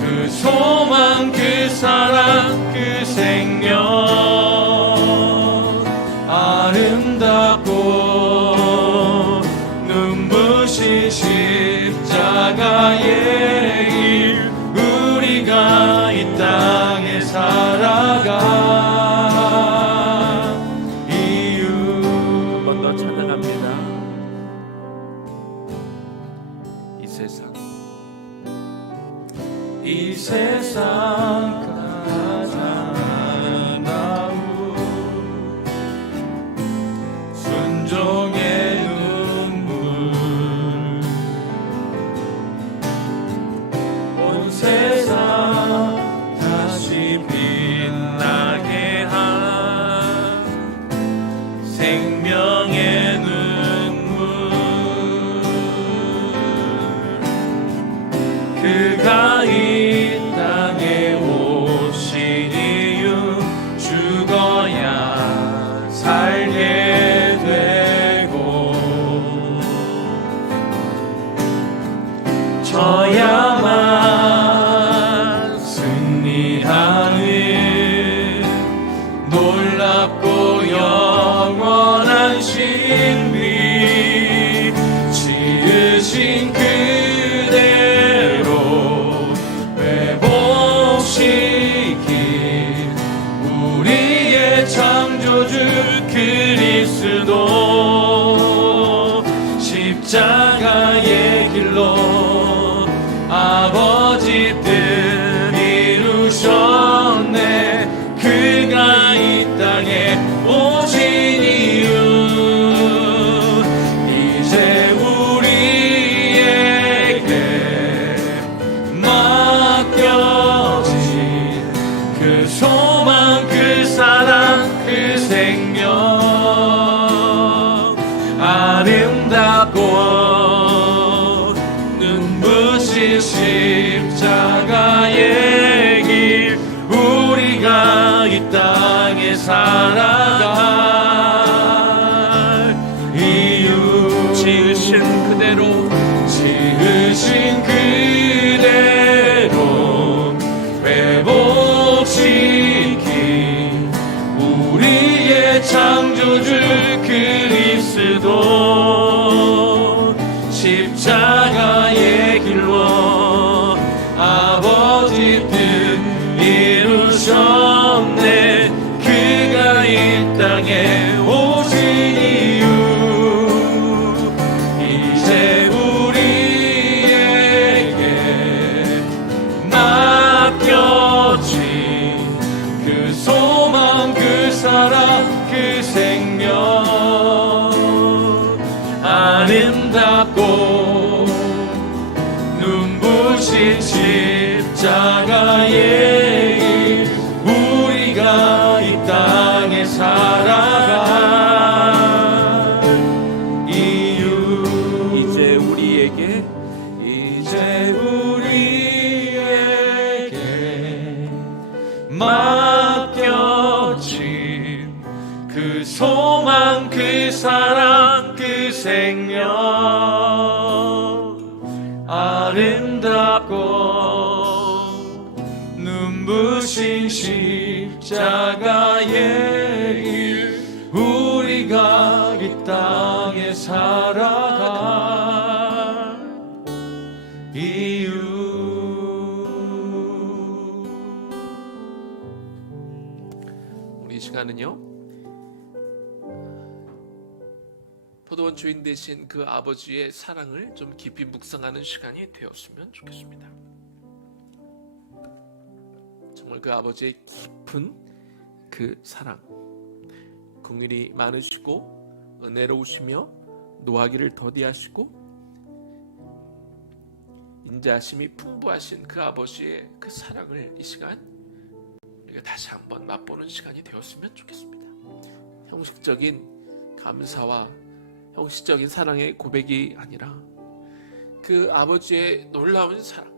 그 소망 그 사랑 그 생명 아름답고 눈부신 십자가의 길 우리가 이 땅에 살아가 이유 한 번 더 찬양합니다. 이 세상 가장 그가 이 땅에 오신 이유 죽어야 살게 되고 져야만 승리하는 놀랍고 영원한 신비 지으신 그대로 회복시킨 우리의 창조주 그리스도 십자가의 길로 아버지 뜻 이루셨네 그가 이 땅에 오신 이유 이제 우리에게 맡겨진 그 소망 그 사랑 그 생명 아름답고 눈부신 십자가의 길 우리가 이 땅에 살아갈 이유 지으신 그대로 회복시킨 우리의 창조주 그리스도 십자가의 길로 아버지 뜻 이루셨네 그가 이 땅에 오신 이유 이제 우리에게 맡겨진 그 소망 그 사랑 그 생명 아름답고 눈부신 십자가의 길 우리가 이 땅에 살아갈 이유 이제 우리에게 맡겨진 그 소망 그 사랑 그 생명 아름답고 눈부신 십자가의 길 우리가 이 땅에 살아갈 이유 우리 이 시간은요 포도원 주인 되신 그 아버지의 사랑을 좀 깊이 묵상하는 시간이 되었으면 좋겠습니다. 정말 그 아버지의 깊은 그 사랑, 긍휼이 많으시고 은혜로우시며 노하기를 더디하시고 인자하심이 풍부하신 그 아버지의 그 사랑을 이 시간 우리가 다시 한번 맛보는 시간이 되었으면 좋겠습니다. 형식적인 감사와 형식적인 사랑의 고백이 아니라 그 아버지의 놀라운 사랑,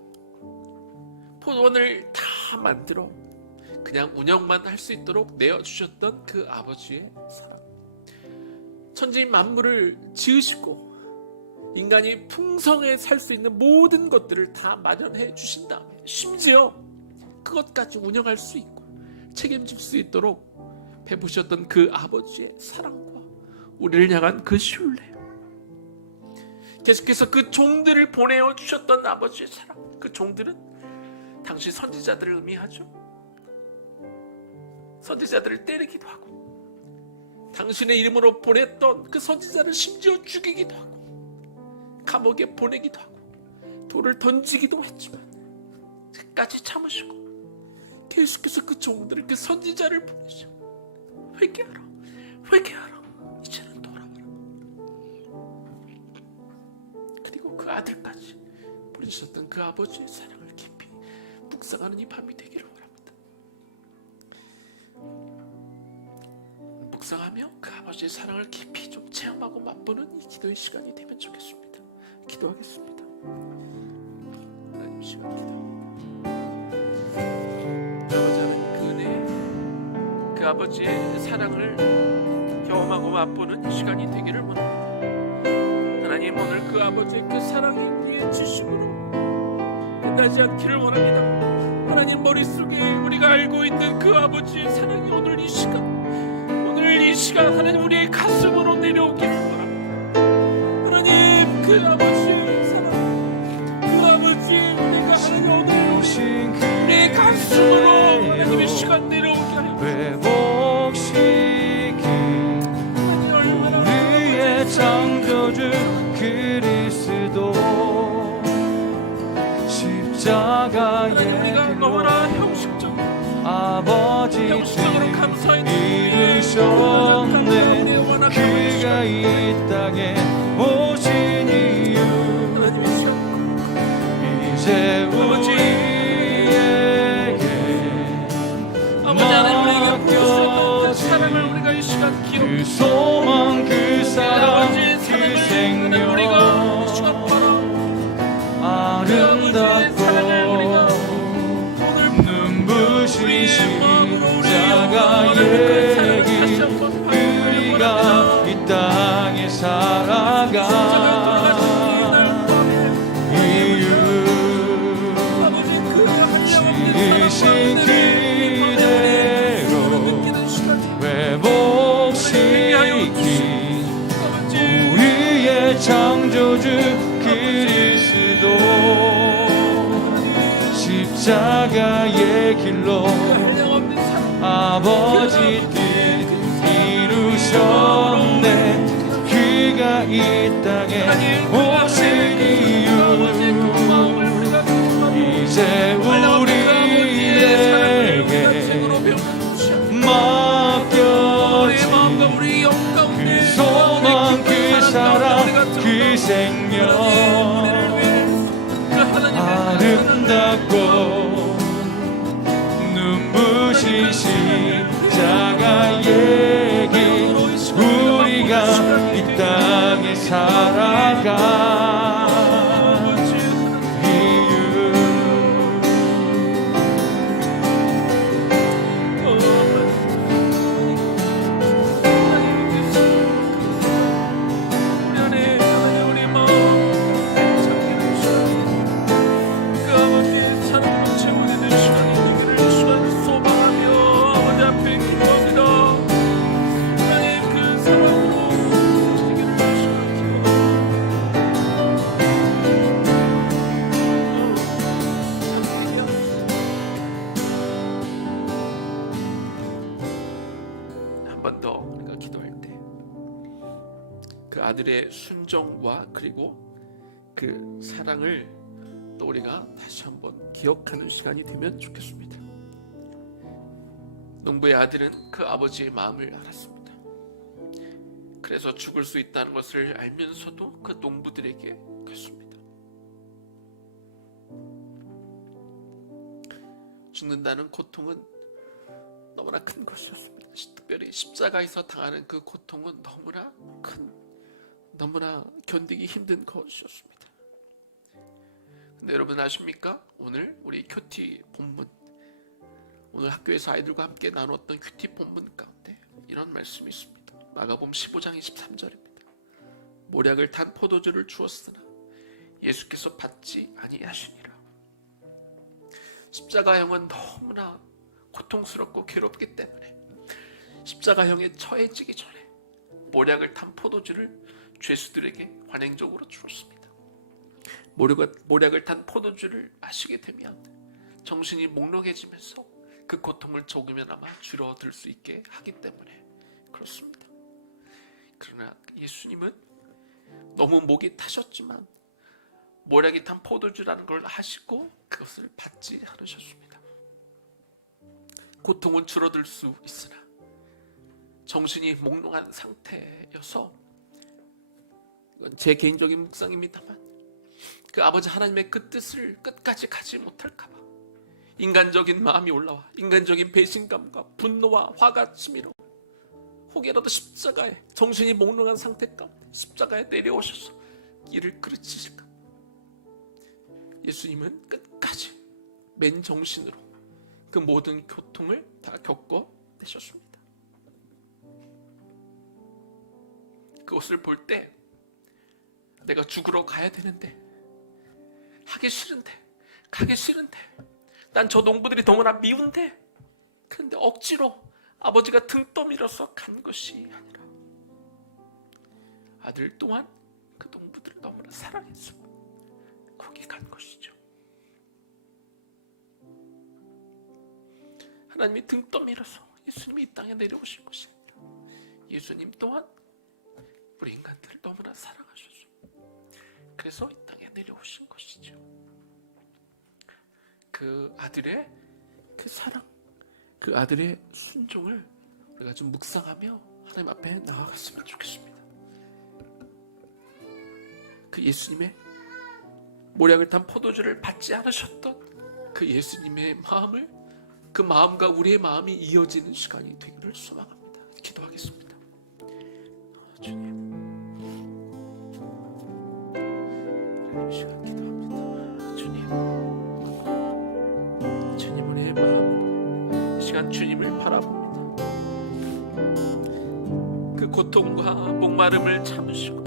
포도원을 다 만들어 그냥 운영만 할 수 있도록 내어주셨던 그 아버지의 사랑, 천지 만물을 지으시고 인간이 풍성에 살 수 있는 모든 것들을 다 마련해 주신 다음에 심지어 그것까지 운영할 수 있고 책임질 수 있도록 베푸셨던 그 아버지의 사랑과 우리를 향한 그 신뢰, 계속해서 그 종들을 보내어 주셨던 아버지의 사랑, 그 종들은 당시 선지자들을 의미하죠. 선지자들을 때리기도 하고 당신의 이름으로 보냈던 그 선지자를 심지어 죽이기도 하고 감옥에 보내기도 하고 돌을 던지기도 했지만 끝까지 참으시고 계속해서 그 종들을, 그 선지자를 보내셔. 회개하라, 회개하라, 이제는 돌아와라. 그리고 그 아들까지 보내주셨던 그 아버지의 사랑을 깊이 묵상하는 이 밤이 되기를 원합니다. 묵상하며 그 아버지의 사랑을 깊이 좀 체험하고 맛보는 이 기도의 시간이 되면 좋겠습니다. 기도하겠습니다. 하나님, 시간입니다. 아버지 하나님 그 은혜, 그 아버지의 사랑을 경험하고 맛보는 시간이 되기를 원합니다. 하나님 오늘 그 아버지의 그 사랑이 우리의 지식으로 끝나지 않기를 원합니다. 하나님 머릿속에 우리가 알고 있는 그 아버지의 사랑이 오늘 이 시간 하나님 우리의 가슴으로 내려오기를 원합니다. 하나님 그 아버지의 사랑, 그 아버지의 우리가 하나님 오늘 우리의 가슴으로 하나님의 시간 내려오게 하여 회복시킨 우리의 창조주 그리스도 십자가에 우리가 너무나 형식적으로 아버지를 이루셨네. 그가 이 땅에 오신 이유 이제 우리에게 맡겨진 사랑을 우리가 이 시간 기록 그 소망 그 사랑 그 생명 우리가 이 시간 바라 아름답고 눈부신 십자가의 길 우리가 이 땅에 살아가 이유 지으신 그대로 회복시킨 우리의 창조주 그리스도 십자가의 길로 아버지 뜻 이루셨네. 그가 이 땅에 오신 이유 이제 우리에게 맡겨진 그 소망 그 사랑 그 생명 아름답고 눈부신 십자가의 길 우리가 이 땅에 살아가 이유 그 아들의 순종과 그리고 그 사랑을 또 우리가 다시 한번 기억하는 시간이 되면 좋겠습니다. 농부의 아들은 그 아버지의 마음을 알았습니다. 그래서 죽을 수 있다는 것을 알면서도 그 농부들에게 갔습니다. 죽는다는 고통은 너무나 큰 것이었습니다. 특별히 십자가에서 당하는 그 고통은 너무나 너무나 견디기 힘든 것이었습니다. 근데 여러분 아십니까? 오늘 우리 큐티 본문, 오늘 학교에서 아이들과 함께 나눴던 큐티 본문 가운데 이런 말씀이 있습니다. 마가복음 15장 23절입니다. 모략을 탄 포도주를 주었으나 예수께서 받지 아니하시니라. 십자가형은 너무나 고통스럽고 괴롭기 때문에 십자가형에 처해지기 전에 모략을 탄 포도주를 죄수들에게 관행적으로 주었습니다. 모략을 탄 포도주를 마시게 되면 정신이 몽롱해지면서 그 고통을 조금이나마 줄어들 수 있게 하기 때문에 그렇습니다. 그러나 예수님은 너무 목이 타셨지만 모략이 탄 포도주라는 걸 아시고 그것을 받지 않으셨습니다. 고통은 줄어들 수 있으나 정신이 몽롱한 상태여서, 이건 제 개인적인 묵상입니다만, 그 아버지 하나님의 그 뜻을 끝까지 가지 못할까봐 인간적인 마음이 올라와 인간적인 배신감과 분노와 화가 치밀어 혹여라도 십자가에 정신이 몽롱한 상태 가운데 십자가에 내려오셔서 이를 그르치실까. 예수님은 끝까지 맨정신으로 그 모든 고통을 다 겪어내셨습니다. 그것을 볼 때 내가 죽으러 가야 되는데, 하기 싫은데, 가기 싫은데, 난 저 농부들이 너무나 미운데, 그런데 억지로 아버지가 등 떠밀어서 간 것이 아니라 아들 또한 그 농부들을 너무나 사랑해서 거기 간 것이죠. 하나님이 등 떠밀어서 예수님이 이 땅에 내려오신 것이 아니라 예수님 또한 우리 인간들을 너무나 사랑하셔서 그래서 이 땅에 내려오신 것이죠. 그 아들의 그 사랑, 그 아들의 순종을 우리가 좀 묵상하며 하나님 앞에 나아갔으면 좋겠습니다. 그 예수님의 모략을 탄 포도주를 받지 않으셨던 그 예수님의 마음을, 그 마음과 우리의 마음이 이어지는 시간이 되기를 소망합니다. 기도하겠습니다. 주님, 이 시간 기도합니다. 주님 우리의 마음, 이 시간 주님을 바라봅니다. 그 고통과 목마름을 참으시고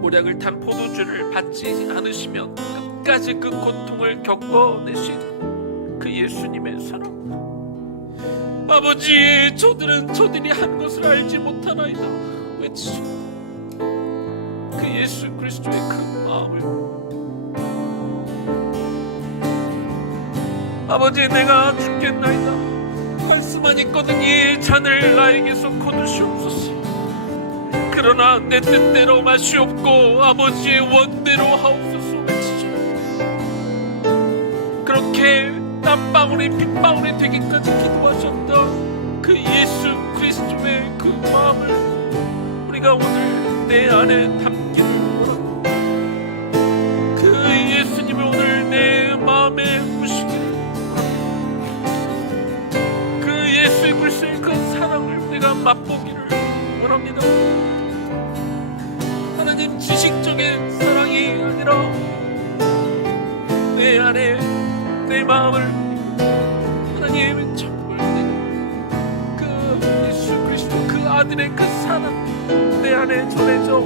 모략을 탄 포도주를 받지 않으시며 끝까지 그 고통을 겪어내신 그 예수님의 사랑, 아버지, 저들이 한 것을 알지 못하나이다 외치십니다. 그 예수 그리스도의 그 마음을, 아버지, 내가 죽겠나이다 말씀만 있거든 이 잔을 나에게서 거두시옵소서. 그러나 내 뜻대로 마시옵고 아버지의 원대로 하옵소서 외치죠. 그렇게 땀방울이 빗방울이 되기까지 기도하셨던 그 예수 그리스도의 그 마음을 우리가 오늘 내 안에 담기를 원합니다. 그 예수님을 오늘 내 마음에 모시기를 원합니다. 그 예수 그리스도의 그 사랑을 우리가 맛보기를 원합니다. 하나님, 지식적인 사랑이 아니라 내 안에 내 마음을 하나님 정말 그 예수 그리스도 그 아들의 그 사랑 내 안에 전해져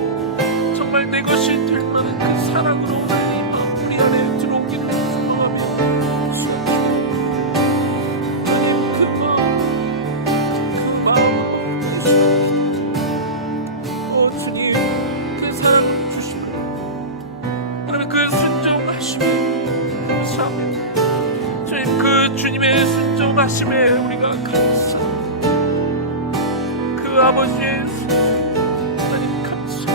정말 내 것이 될 만한 그 사랑으로 오늘 이 마음 우리 안에 들어오기를 소망하며 하나님 그 마음 주님 그 사랑을 주시고 하나님 그 순종하심에 감사합니다. 주님 그 주님의 순종하심에 우리가 감사, 그 아버지의 순종 하나님 감사.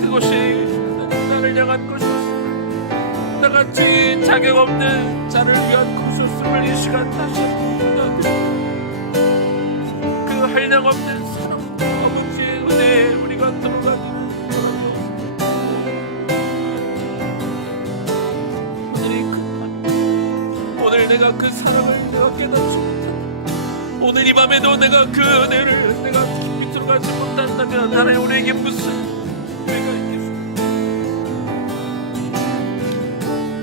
그것이 하나님 나를 향한 것이었으나 나같이 자격 없는 자를 위한 것이었음을 이 시간 다시 한번 그 한량 없는 사랑 아버지의 은혜에 우리가 들어가기를 오늘 내가 그 사랑을 내가 깨닫지 못한다. 오늘 이 밤에도 내가 그 은혜를 내가 깊이 들어가지 못한다면 하나님 우리에게 무슨 은혜가 있겠습니까?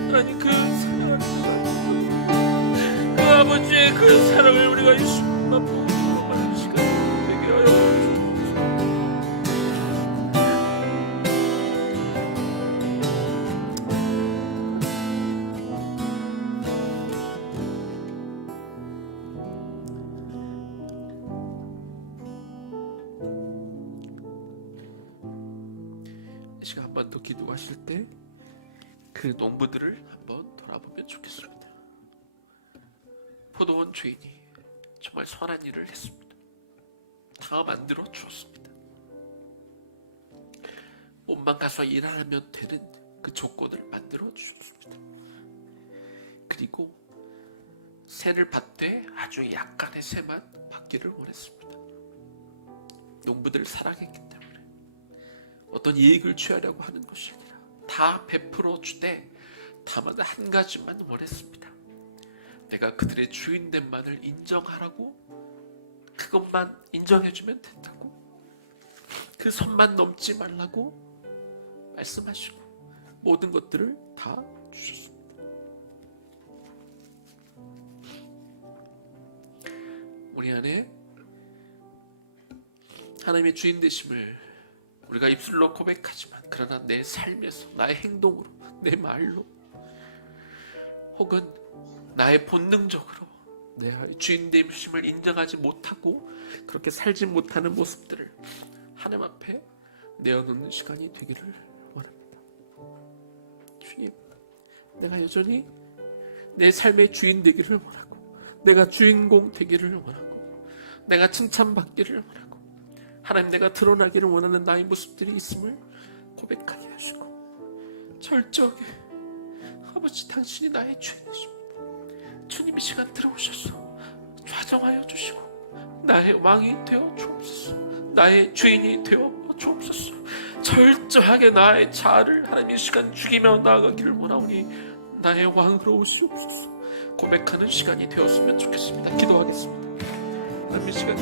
하나님 그 사랑을 그 아버지의 그 사랑을 우리가 이 순간 맛보고 많은 시간 되게 하여 주옵소서. 이 시간 한 번 더 기도하실 때 그 농부들을 한번 돌아보면 좋겠습니다. 포도원 주인이 정말 선한 일을 했습니다. 다 만들어 주었습니다. 몸만 가서 일하면 되는 그 조건을 만들어 주셨습니다. 그리고 새를 받되 아주 약간의 새만 받기를 원했습니다. 농부들을 사랑했기 때문에 어떤 이익을 취하려고 하는 것이 아니라 다 베풀어 주되 다만 한 가지만 원했습니다. 내가 그들의 주인됨만을 인정하라고, 그것만 인정해주면 된다고, 그 선만 넘지 말라고 말씀하시고 모든 것들을 다 주셨습니다. 우리 안에 하나님의 주인 되심을 우리가 입술로 고백하지만 그러나 내 삶에서 나의 행동으로 내 말로 혹은 나의 본능적으로 내 주인 되심을 인정하지 못하고 그렇게 살지 못하는 모습들을 하나님 앞에 내어놓는 시간이 되기를 원합니다. 주님, 내가 여전히 내 삶의 주인 되기를 원하고 내가 주인공 되기를 원하고 내가 칭찬받기를 원하고 하나님 내가 드러나기를 원하는 나의 모습들이 있음을 고백하게 하시고 철저하게 아버지 당신이 나의 주인이십니다. 주님 이 시간 들어오셔서 좌정하여 주시고 나의 왕이 되어 주옵소서. 나의 주인이 되어 주옵소서. 철저하게 나의 자아를 하나님 이 시간 죽이며 나아가기를 원하오니 나의 왕으로 오시옵소서. 고백하는 시간이 되었으면 좋겠습니다. 기도하겠습니다. 하나님 이 시간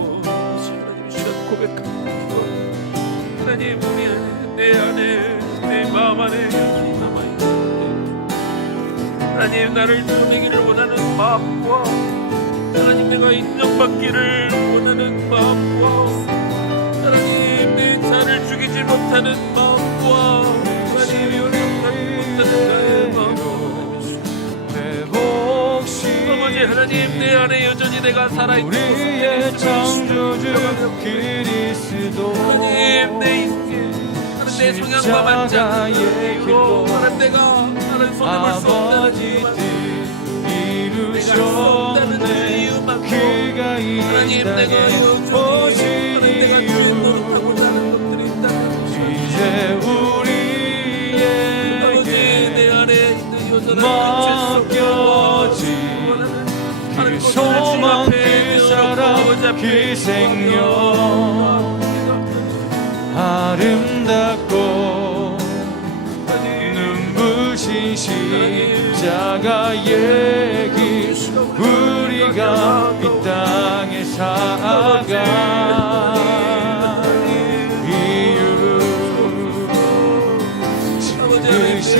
하나님 이 시간 고백합니다. 기도합니다. 하나님 우리 안에 내 안에 내 마음 안에 여전히 남아있는 하나님 나를 드러내기를 원하는 마음과 하나님 내가 인정받기를 원하는 마음과 하나님 내 자를 죽이지 못하는 마음과 하나님 연락하지 못하는 나의 마음 아버지 하나님 내 안에 여전히 내가 살아있는 우리의 창조주 그리스도 하나님 내 인생 하나님 내 성향과 맞지 않는 이유로 하나님 내가 하나님 손에 볼 수 없다는 이루셨네 그가 이 하나님 내가 여전히 하나님 내가 주인 노릇하고자 하는 것들이 있다는 이제 아버지 우리에게 내 안에 있는 여전한 맡겨진 그 소망 그 사랑 그 생명 아름답고 눈부신 십자가의 길 우리가 이 땅에 살아가 이유 지으신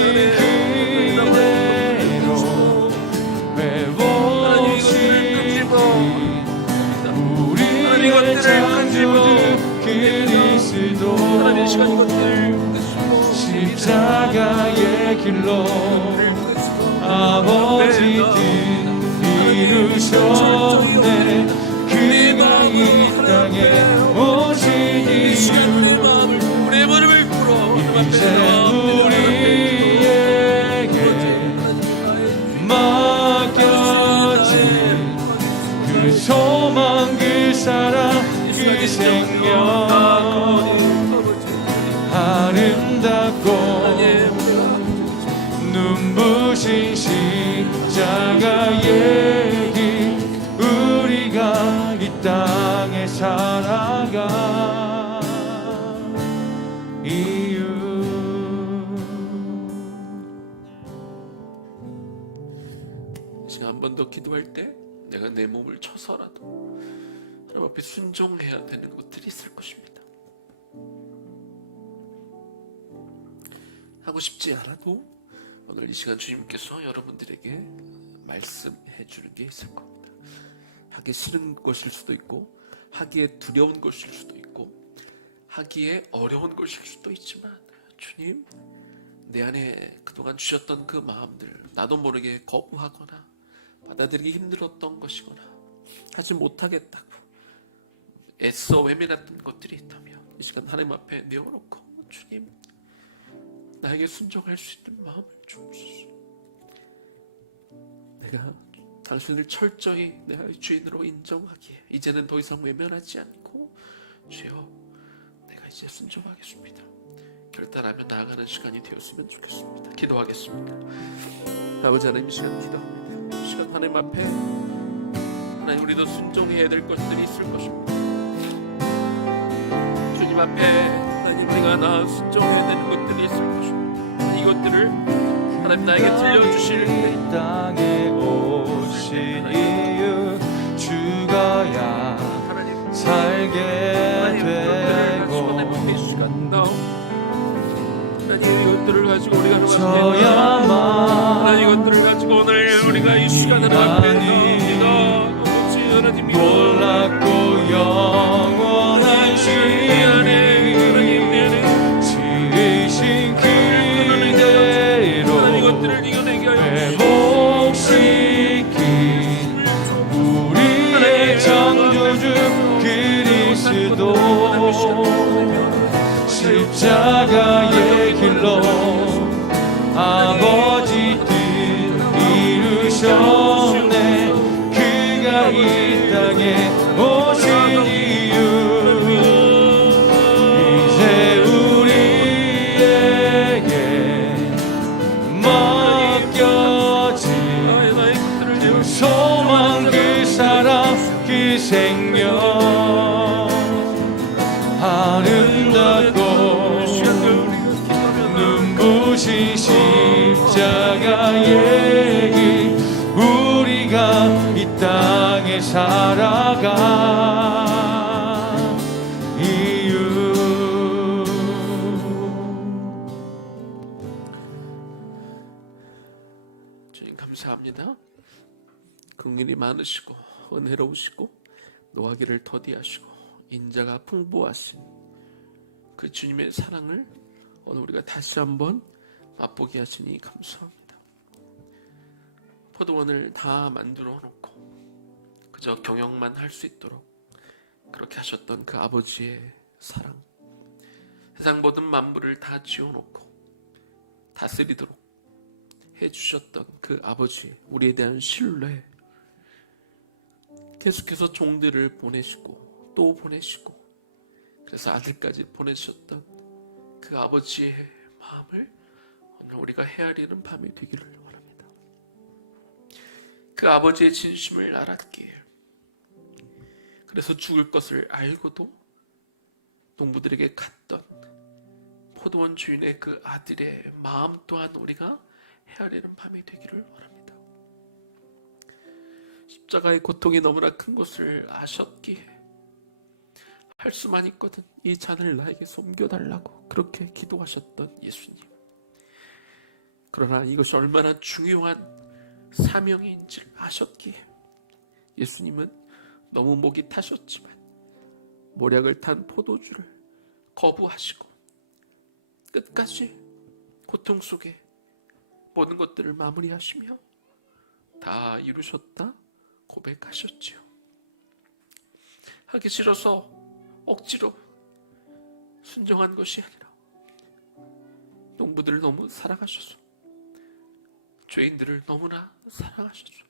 그대로 배워지니 우리의 창조주 그리스도 십자가의 길로 아버지 뜻 이루셨네 그가 이 땅에 오신 이유 이제 우리에게 맡겨진 그 소망 그 사랑 그 생명 아름답고 눈부신 십자가의 길 우리가 이 땅에 살아가 이유 제가 한 번 더 기도할 때 내가 내 몸을 쳐서라도 하나님 앞에 순종해야 되는 것들이 있을 것입니다. 하고 싶지 않아도 오늘 이 시간 주님께서 여러분들에게 말씀해 주는 게 있을 겁니다. 하기 싫은 것일 수도 있고 하기에 두려운 것일 수도 있고 하기에 어려운 것일 수도 있지만 주님 내 안에 그동안 주셨던 그 마음들 나도 모르게 거부하거나 받아들이기 힘들었던 것이거나 하지 못하겠다고 애써 외면했던 것들이 있다면 이 시간 하나님 앞에 내어놓고 주님 나에게 순종할 수 있는 마음을 주옵소서. 내가 당신을 철저히 내 주인으로 인정하기에 이제는 더 이상 외면하지 않고 주여 내가 이제 순종하겠습니다. 결단하며 나아가는 시간이 되었으면 좋겠습니다. 기도하겠습니다. 아버지 하나님 이 시간 기도합니다. 이 시간 하나님 앞에 하나님 우리도 순종해야 될 것들이 있을 것입니다. 주님 앞에 하나님 우리가 나 순종해야 되는 것들이 있을 것입니다. 이것들을 하나님 나에게 들려주실 때 땅에 오신 이유 죽어야 살게 되고 하나님 이것들을 가지고 우리가 저야만 이것들을 가지고 오늘 우리가 이 시간을 마무리합니다. 오직 하나님이 놀랍고 영원한 지으신 그대로 이것들을 이겨내게 하여 회복시킨 우리의 창조주 그리스도 십자가의 길로 아버지 뜻 이루셨네. 그가 이 땅에 오신 이유 이제 우리에게 맡겨진 그 소망 그 사랑 그 생명 아름답고 눈부신 십자가의 길 우리가 이 땅에 살아가 이유. 주님 감사합니다. 긍휼이 많으시고 은혜로우시고 노하기를 더디하시고 인자가 풍부하신 그 주님의 사랑을 오늘 우리가 다시 한번 맛보게 하시니 감사합니다. 포도원을 다 만들어 놓고 그저 경영만 할 수 있도록 그렇게 하셨던 그 아버지의 사랑, 세상 모든 만물을 다 지어놓고 다스리도록 해주셨던 그 아버지, 우리에 대한 신뢰, 계속해서 종들을 보내시고 또 보내시고 그래서 아들까지 보내셨던 그 아버지의 마음을 오늘 우리가 헤아리는 밤이 되기를 원합니다. 그 아버지의 진심을 알았기에 그래서 죽을 것을 알고도 농부들에게 갔던 포도원 주인의 그 아들의 마음 또한 우리가 헤아리는 밤이 되기를 원합니다. 십자가의 고통이 너무나 큰 것을 아셨기에 할 수만 있거든 이 잔을 나에게 옮겨달라고 그렇게 기도하셨던 예수님. 그러나 이것이 얼마나 중요한 사명인지를 아셨기에 예수님은 너무 목이 타셨지만 모략을 탄 포도주를 거부하시고 끝까지 고통 속에 모든 것들을 마무리하시며 다 이루셨다 고백하셨지요. 하기 싫어서 억지로 순종한 것이 아니라 농부들을 너무 사랑하셔서 죄인들을 너무나 사랑하셔서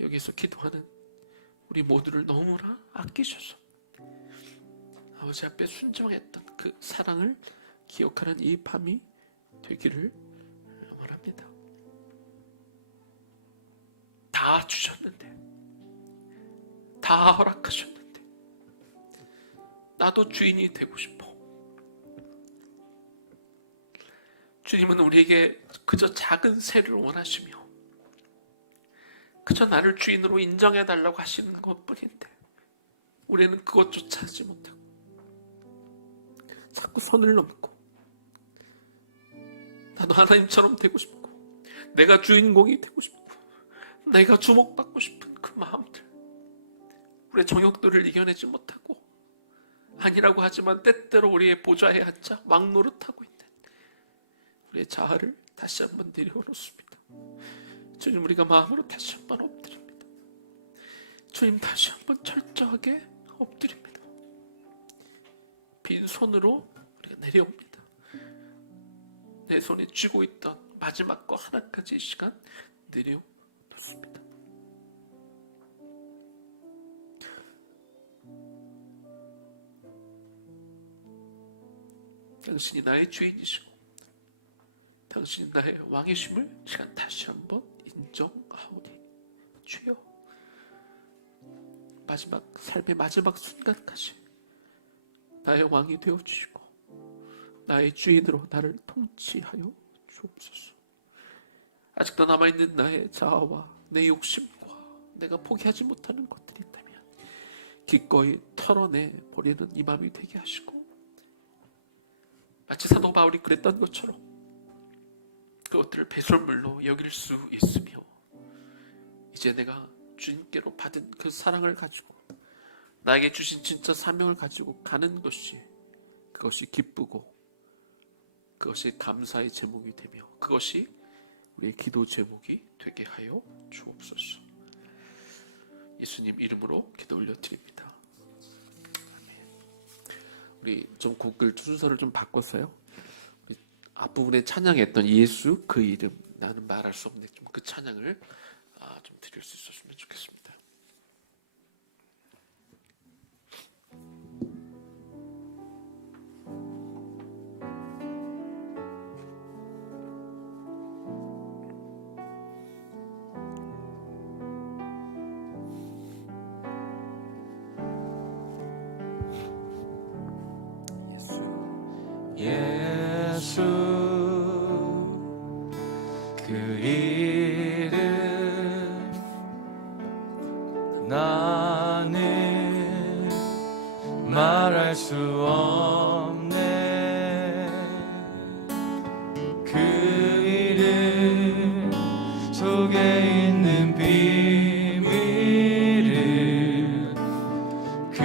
여기서 기도하는 우리 모두를 너무나 아끼셔서 아버지 앞에 순종했던 그 사랑을 기억하는 이 밤이 되기를 원합니다. 다 주셨는데, 다 허락하셨는데 나도 주인이 되고 싶어. 주님은 우리에게 그저 작은 세를 원하시며 그저 나를 주인으로 인정해달라고 하시는 것뿐인데 우리는 그것조차 하지 못하고 자꾸 선을 넘고 나도 하나님처럼 되고 싶고 내가 주인공이 되고 싶고 내가 주목받고 싶은 그 마음들, 우리의 정욕들을 이겨내지 못하고 아니라고 하지만 때때로 우리의 보좌에 앉아 막노릇하고 있는 우리의 자아를 다시 한번 내려놓습니다. 주님, 우리가 마음으로 다시 한번 엎드립니다. 주님, 다시 한번 철저하게 엎드립니다. 빈손으로 우리가 내려옵니다. 내 손에 쥐고 있던 마지막 거 하나까지 이 시간 내려놓습니다. 당신이 나의 주인이시고 당신이 나의 왕이심을 시간 다시 한번 인정하오니 주여, 마지막 삶의 마지막 순간까지 나의 왕이 되어주시고 나의 주인으로 나를 통치하여 주옵소서. 아직도 남아있는 나의 자아와 내 욕심과 내가 포기하지 못하는 것들이 있다면 기꺼이 털어내 버리는 이 마음이 되게 하시고, 마치 사도 바울이 그랬던 것처럼 그것들을 배설물로 여길 수 있으며, 이제 내가 주님께로 받은 그 사랑을 가지고 나에게 주신 진짜 사명을 가지고 가는 것이, 그것이 기쁘고 그것이 감사의 제목이 되며 그것이 우리의 기도 제목이 되게 하여 주옵소서. 예수님 이름으로 기도 올려드립니다. 우리 좀 곡을 순서를 좀 바꿨어요. 앞부분에 찬양했던 예수 그 이름, 나는 말할 수 없는 좀 그 찬양을 좀 드릴 수 있었으면 좋겠습니다. 예수 그 이름 나는 말할 수 없네. 그 이름 속에 있는 비밀을, 그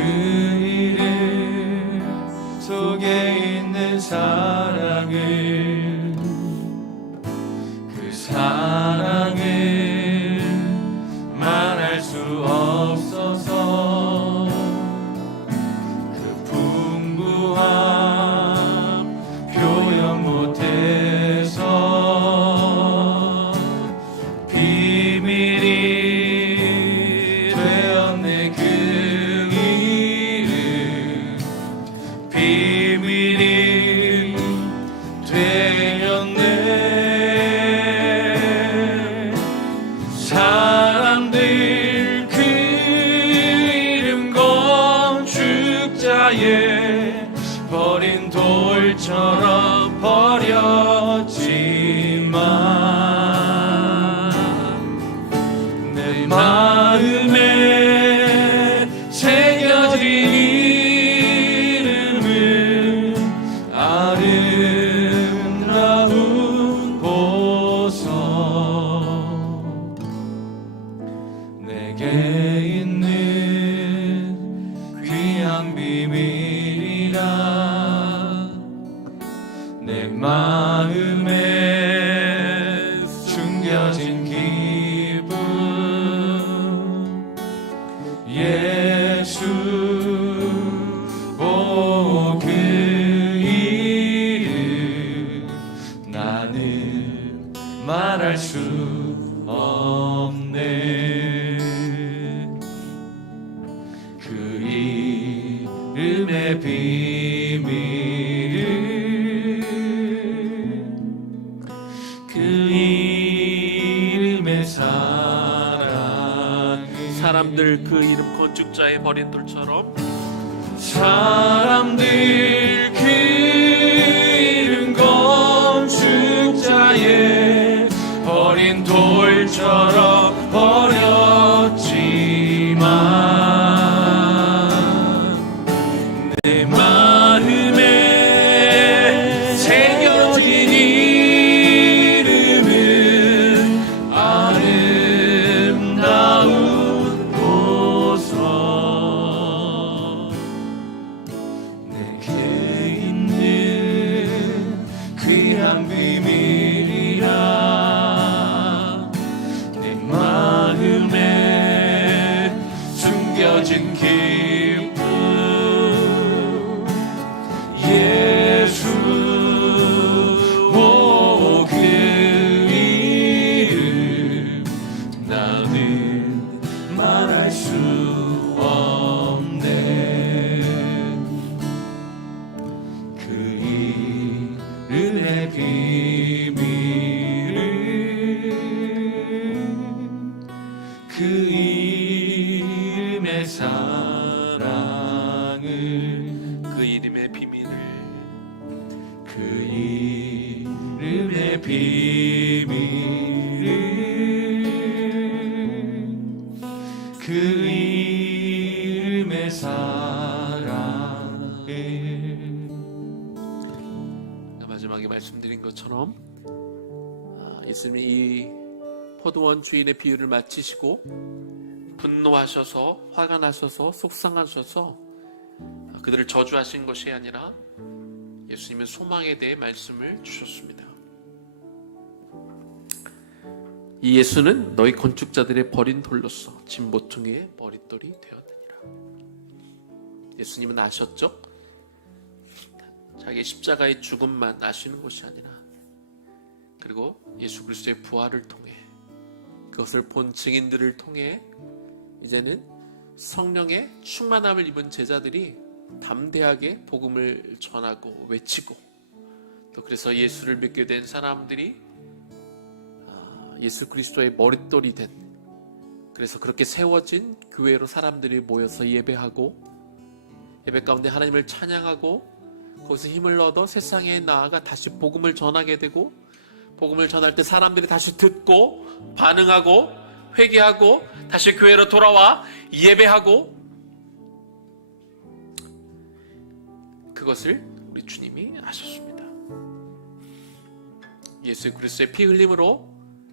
이름 속에 있는 사랑을, 그 사랑을 말할 수 없어서 그 풍부함 표현 못해서 비밀이 되었네. 그 이름 비밀이 되었네. 사람들 그 이름 건축자의 버린 돌처럼 버렸지만 내 마음에 새겨진 이름은 아름다운 보석. 내게 있는 귀한 비밀이라 내 마음에 숨겨진 기쁨. 예수 오 그 이름 나는 말할 수 없네. 그 이름의 비밀을, 그 이름의 사랑. 사람들 그 이름 건축자의 버린 돌처럼, 사람들 그 이름 건축자의 버린 돌처럼 버렸지만 내 마음에 새겨진 이름은 아름다운 보석. 내게 있는 귀한 비밀이라 내 마음에 숨겨진 기쁨. 예수 오 그 이름 나는 말할 수 없네. 그 이름의 비밀을, 그 이름의 사랑을, 그 이름의 비밀을, 그 이름의 비밀을, 그 이름의 사랑을. 마지막에 말씀드린 것처럼 예수님이 이 포도원 주인의 비유를 마치시고 분노하셔서 화가 나셔서 속상하셔서 그들을 저주하신 것이 아니라 예수님은 소망에 대해 말씀을 주셨습니다. 이 예수는 너희 건축자들의 버린 돌로서 진보퉁이의 머릿돌이 되었느니라. 예수님은 아셨죠? 자기 십자가의 죽음만 아시는 것이 아니라 그리고 예수 그리스도의 부활을 통해 그것을 본 증인들을 통해 이제는 성령의 충만함을 입은 제자들이 담대하게 복음을 전하고 외치고 또 그래서 예수를 믿게 된 사람들이 예수 그리스도의 머릿돌이 된 그래서 그렇게 세워진 교회로 사람들이 모여서 예배하고 예배 가운데 하나님을 찬양하고 거기서 힘을 얻어 세상에 나아가 다시 복음을 전하게 되고 복음을 전할 때 사람들이 다시 듣고 반응하고 회개하고 다시 교회로 돌아와 예배하고 그것을 우리 주님이 하셨습니다. 예수 그리스도의 피 흘림으로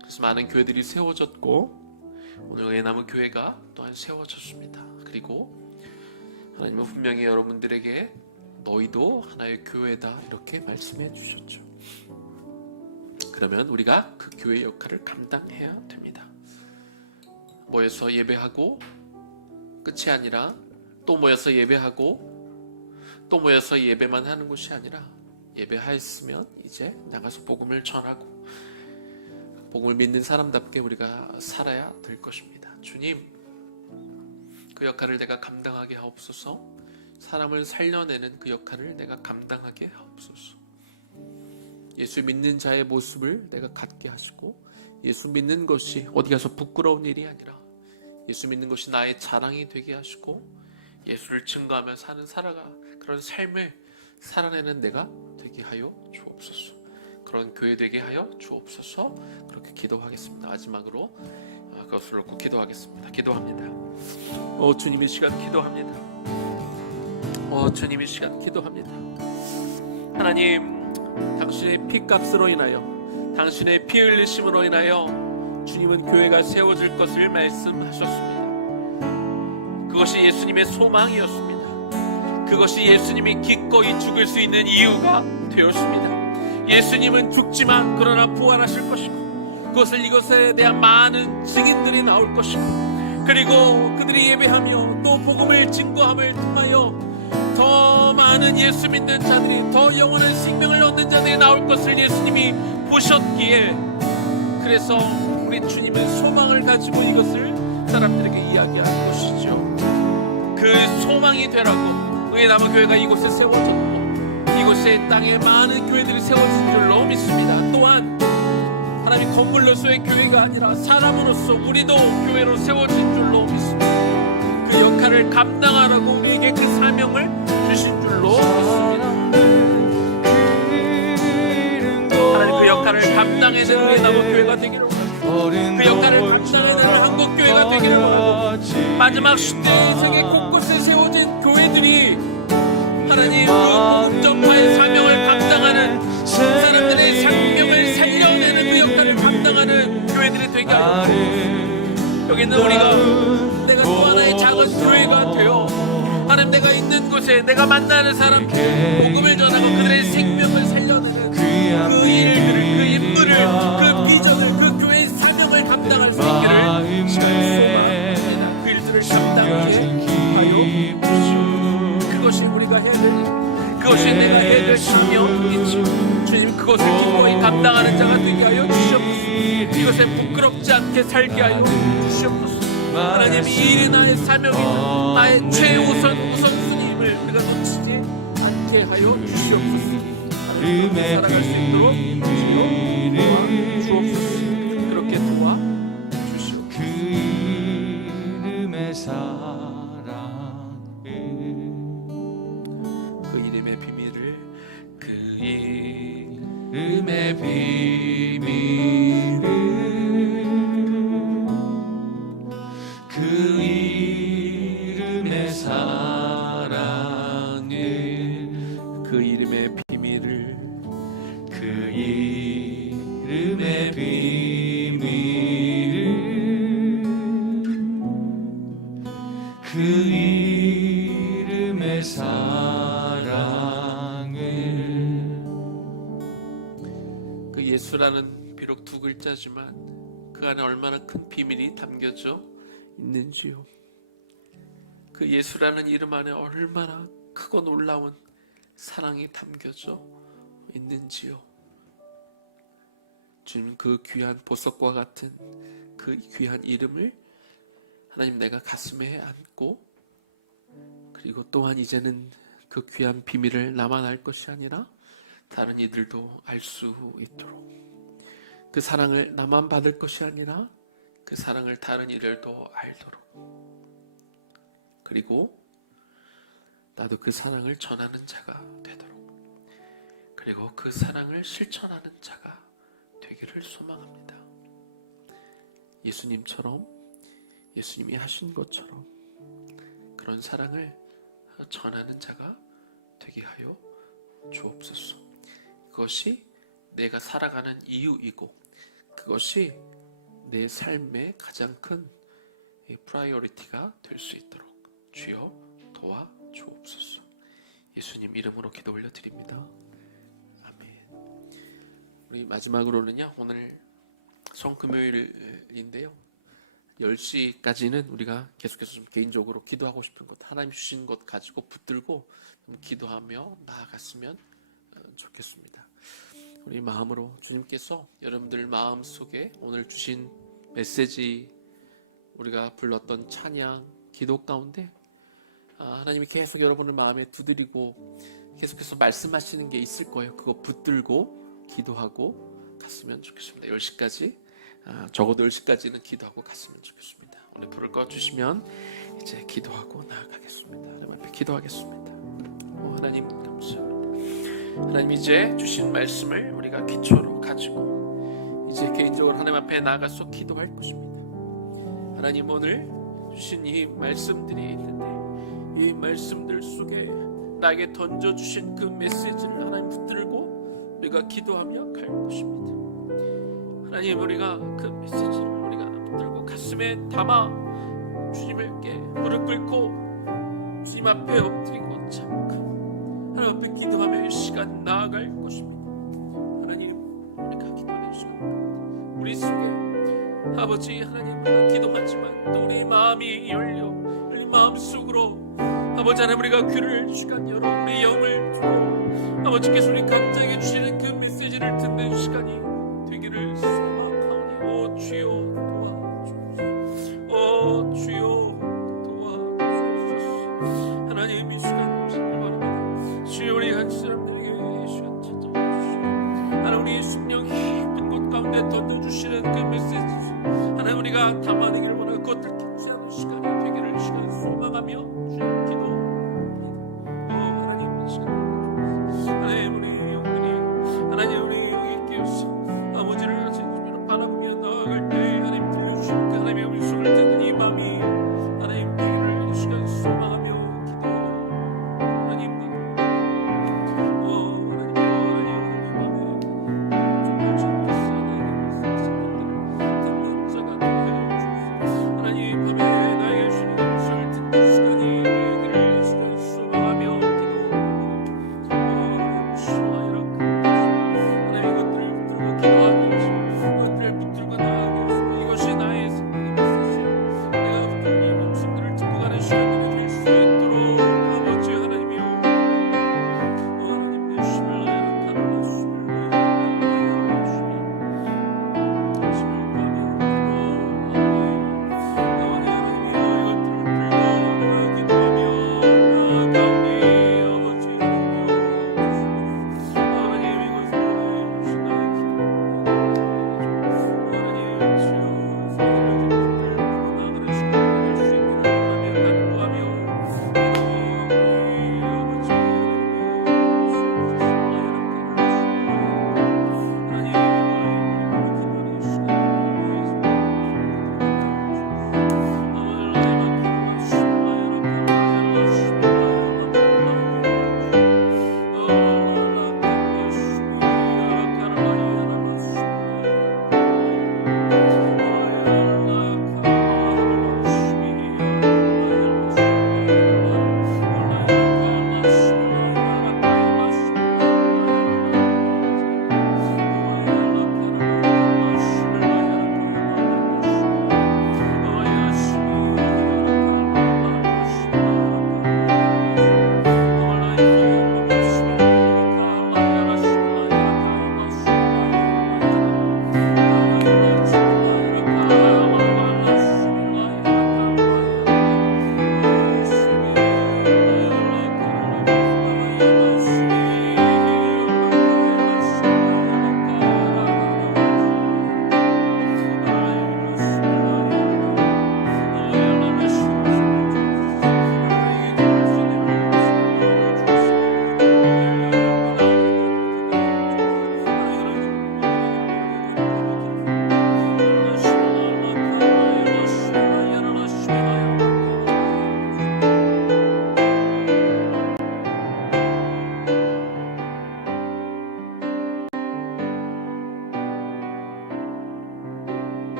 그래서 많은 교회들이 세워졌고 오늘 남은 교회가 또한 세워졌습니다. 그리고 하나님은 분명히 여러분들에게 너희도 하나의 교회다 이렇게 말씀해 주셨죠. 그러면 우리가 그 교회의 역할을 감당해야 됩니다. 모여서 예배하고 끝이 아니라 또 모여서 예배하고 또 모여서 예배만 하는 것이 아니라 예배하였으면 이제 나가서 복음을 전하고 복음을 믿는 사람답게 우리가 살아야 될 것입니다. 주님, 그 역할을 내가 감당하게 하옵소서. 사람을 살려내는 그 역할을 내가 감당하게 하옵소서. 예수 믿는 자의 모습을 내가 갖게 하시고 예수 믿는 것이 어디 가서 부끄러운 일이 아니라 예수 믿는 것이 나의 자랑이 되게 하시고 예수를 증거하며 사는 그런 삶을 살아내는 내가 되게 하여 주옵소서. 그런 교회 되게 하여 주옵소서. 그렇게 기도하겠습니다. 마지막으로 그것을 놓고 기도하겠습니다. 기도합니다. 주님 이 시간 기도합니다. 주님 이 시간 기도합니다. 하나님, 당신의 피값으로 인하여 당신의 피 흘리심으로 인하여 주님은 교회가 세워질 것을 말씀하셨습니다. 그것이 예수님의 소망이었습니다. 그것이 예수님이 기꺼이 죽을 수 있는 이유가 되었습니다. 예수님은 죽지만 그러나 부활하실 것이고 이것에 대한 많은 증인들이 나올 것이고 그리고 그들이 예배하며 또 복음을 증거함을 통하여 더 많은 예수 믿는 자들이 더 영원한 생명을 얻는 자들이 나올 것을 예수님이 보셨기에 그래서 우리 주님은 소망을 가지고 이것을 사람들에게 이야기하는 것이죠. 그 소망이 되라고 의의 남은 교회가 이곳에 세워졌고 이곳의 땅에 많은 교회들이 세워진 줄로 믿습니다. 또한 하나님 건물로서의 교회가 아니라 사람으로서 우리도 교회로 세워진 줄로 믿습니다. 그 역할을 감당하라고 우리에게 그 사명을 주신 줄로 믿습니다. 하나님 그 역할을 감당해내는 우리의 남은 교회가 되기를 원합니다. 그 역할을 감당해내는 한국교회가 되기를 원합니다. 마지막 시대의 세계 곳곳에 세워진 교회들이 하나님 그 복음전파의 사명을 감당하는 사람들의 생명을 살려내는 그 역할을 감당하는 교회들이 되게 하여 주옵소서. 여기 있는 우리가 내가 또 하나의 작은 교회가 되어 하나님 내가 있는 곳에 내가 만나는 사람들 복음을 전하고 그들의 생명을 살려내는 그 일들을 그 인물을 그 비전을 그 교회의 사명을 감당할 수 있기를 소망합니다. 그 일들을 감당하게 하여 주시옵소서. 그것이 우리가 해야 될 일, 그것이 내가 해야 될 사명이지. 주님 그것을 기꺼이 감당하는 자가 되게 하여 주시옵소서. 이것에 부끄럽지 않게 살게 하여 주시옵소서. 하나님 이 일이 나의 사명이다. 나의 최우선 우선순위임을 우리가 놓치지 않게 하여 주시옵소서. 하나님 살아갈 수 있도록 도와주옵소서. 그렇게 도와주시옵소서. 그 이름의 사랑을 그 이름의 비밀을 그 이름의 비밀을 그 이름의 사랑을 그 이름의 비밀을 그 이름의 비밀을 예수라는 비록 두 글자지만 그 안에 얼마나 큰 비밀이 담겨져 있는지요. 그 예수라는 이름 안에 얼마나 크고 놀라운 사랑이 담겨져 있는지요. 주님, 그 귀한 보석과 같은 그 귀한 이름을 하나님 내가 가슴에 안고, 그리고 또한 이제는 그 귀한 비밀을 나만 알 것이 아니라 다른 이들도 알 수 있도록, 그 사랑을 나만 받을 것이 아니라 그 사랑을 다른 이들도 알도록, 그리고 나도 그 사랑을 전하는 자가 되도록, 그리고 그 사랑을 실천하는 자가 되기를 소망합니다. 예수님처럼, 예수님이 하신 것처럼 그런 사랑을 전하는 자가 되게 하여 주옵소서. 그것이 내가 살아가는 이유이고, 그것이 내 삶의 가장 큰 프라이어리티가 될 수 있도록 주여 도와 주옵소서. 예수님 이름으로 기도 올려드립니다. 아멘. 우리 마지막으로는요, 오늘 성금요일인데요, 10시까지는 우리가 계속해서 좀 개인적으로 기도하고 싶은 것, 하나님 주신 것 가지고 붙들고 기도하며 나아갔으면 좋겠습니다. 우리 마음으로, 주님께서 여러분들 마음 속에 오늘 주신 메시지, 우리가 불렀던 찬양, 기도 가운데 하나님이 계속 여러분의 마음에 두드리고 계속해서 말씀하시는 게 있을 거예요. 그거 붙들고 기도하고 갔으면 좋겠습니다. 10시까지, 적어도 10시까지는 기도하고 갔으면 좋겠습니다. 오늘 불을 꺼주시면 이제 기도하고 나아가겠습니다. 하나님 앞에 기도하겠습니다. 하나님 감사합니다. 하나님, 이제 주신 말씀을 우리가 기초로 가지고 이제 개인적으로 하나님 앞에 나아가서 기도할 것입니다. 하나님, 오늘 주신 이 말씀들이 있는데 이 말씀들 속에 나에게 던져주신 그 메시지를 하나님 붙들고 우리가 기도하며 갈 것입니다. 하나님, 우리가 그 메시지를 우리가 붙들고 가슴에 담아 주님께 무릎 꿇고 주님 앞에 엎드리고 자복하고 하나님 앞에 기도하며 이 시간 나아갈 것입니다. 하나님, 우리가 기도하는 시간 우리 속에 아버지 하나님, 우리가 기도하지만 또 우리 마음이 열려 우리 마음속으로 아버지 하나님, 우리가 귀를 시간 열어 우리 영을 주어 아버지께서 우리 각자에게 주시는 그 메시지를 듣는 시간이 되기를 소망하오니, 오 주여 도와주옵소서. 오 주여 도와주옵소서. 하나님, 이 시간 주시길 바랍니다. 주여, 우리 각 사람들에게 이 시간 찾아와 주시고 하나님, 우리 심령 깊은 곳 가운데 던져주시는 그 메시지 하나님, 우리가 담아내기를 원하고 그것들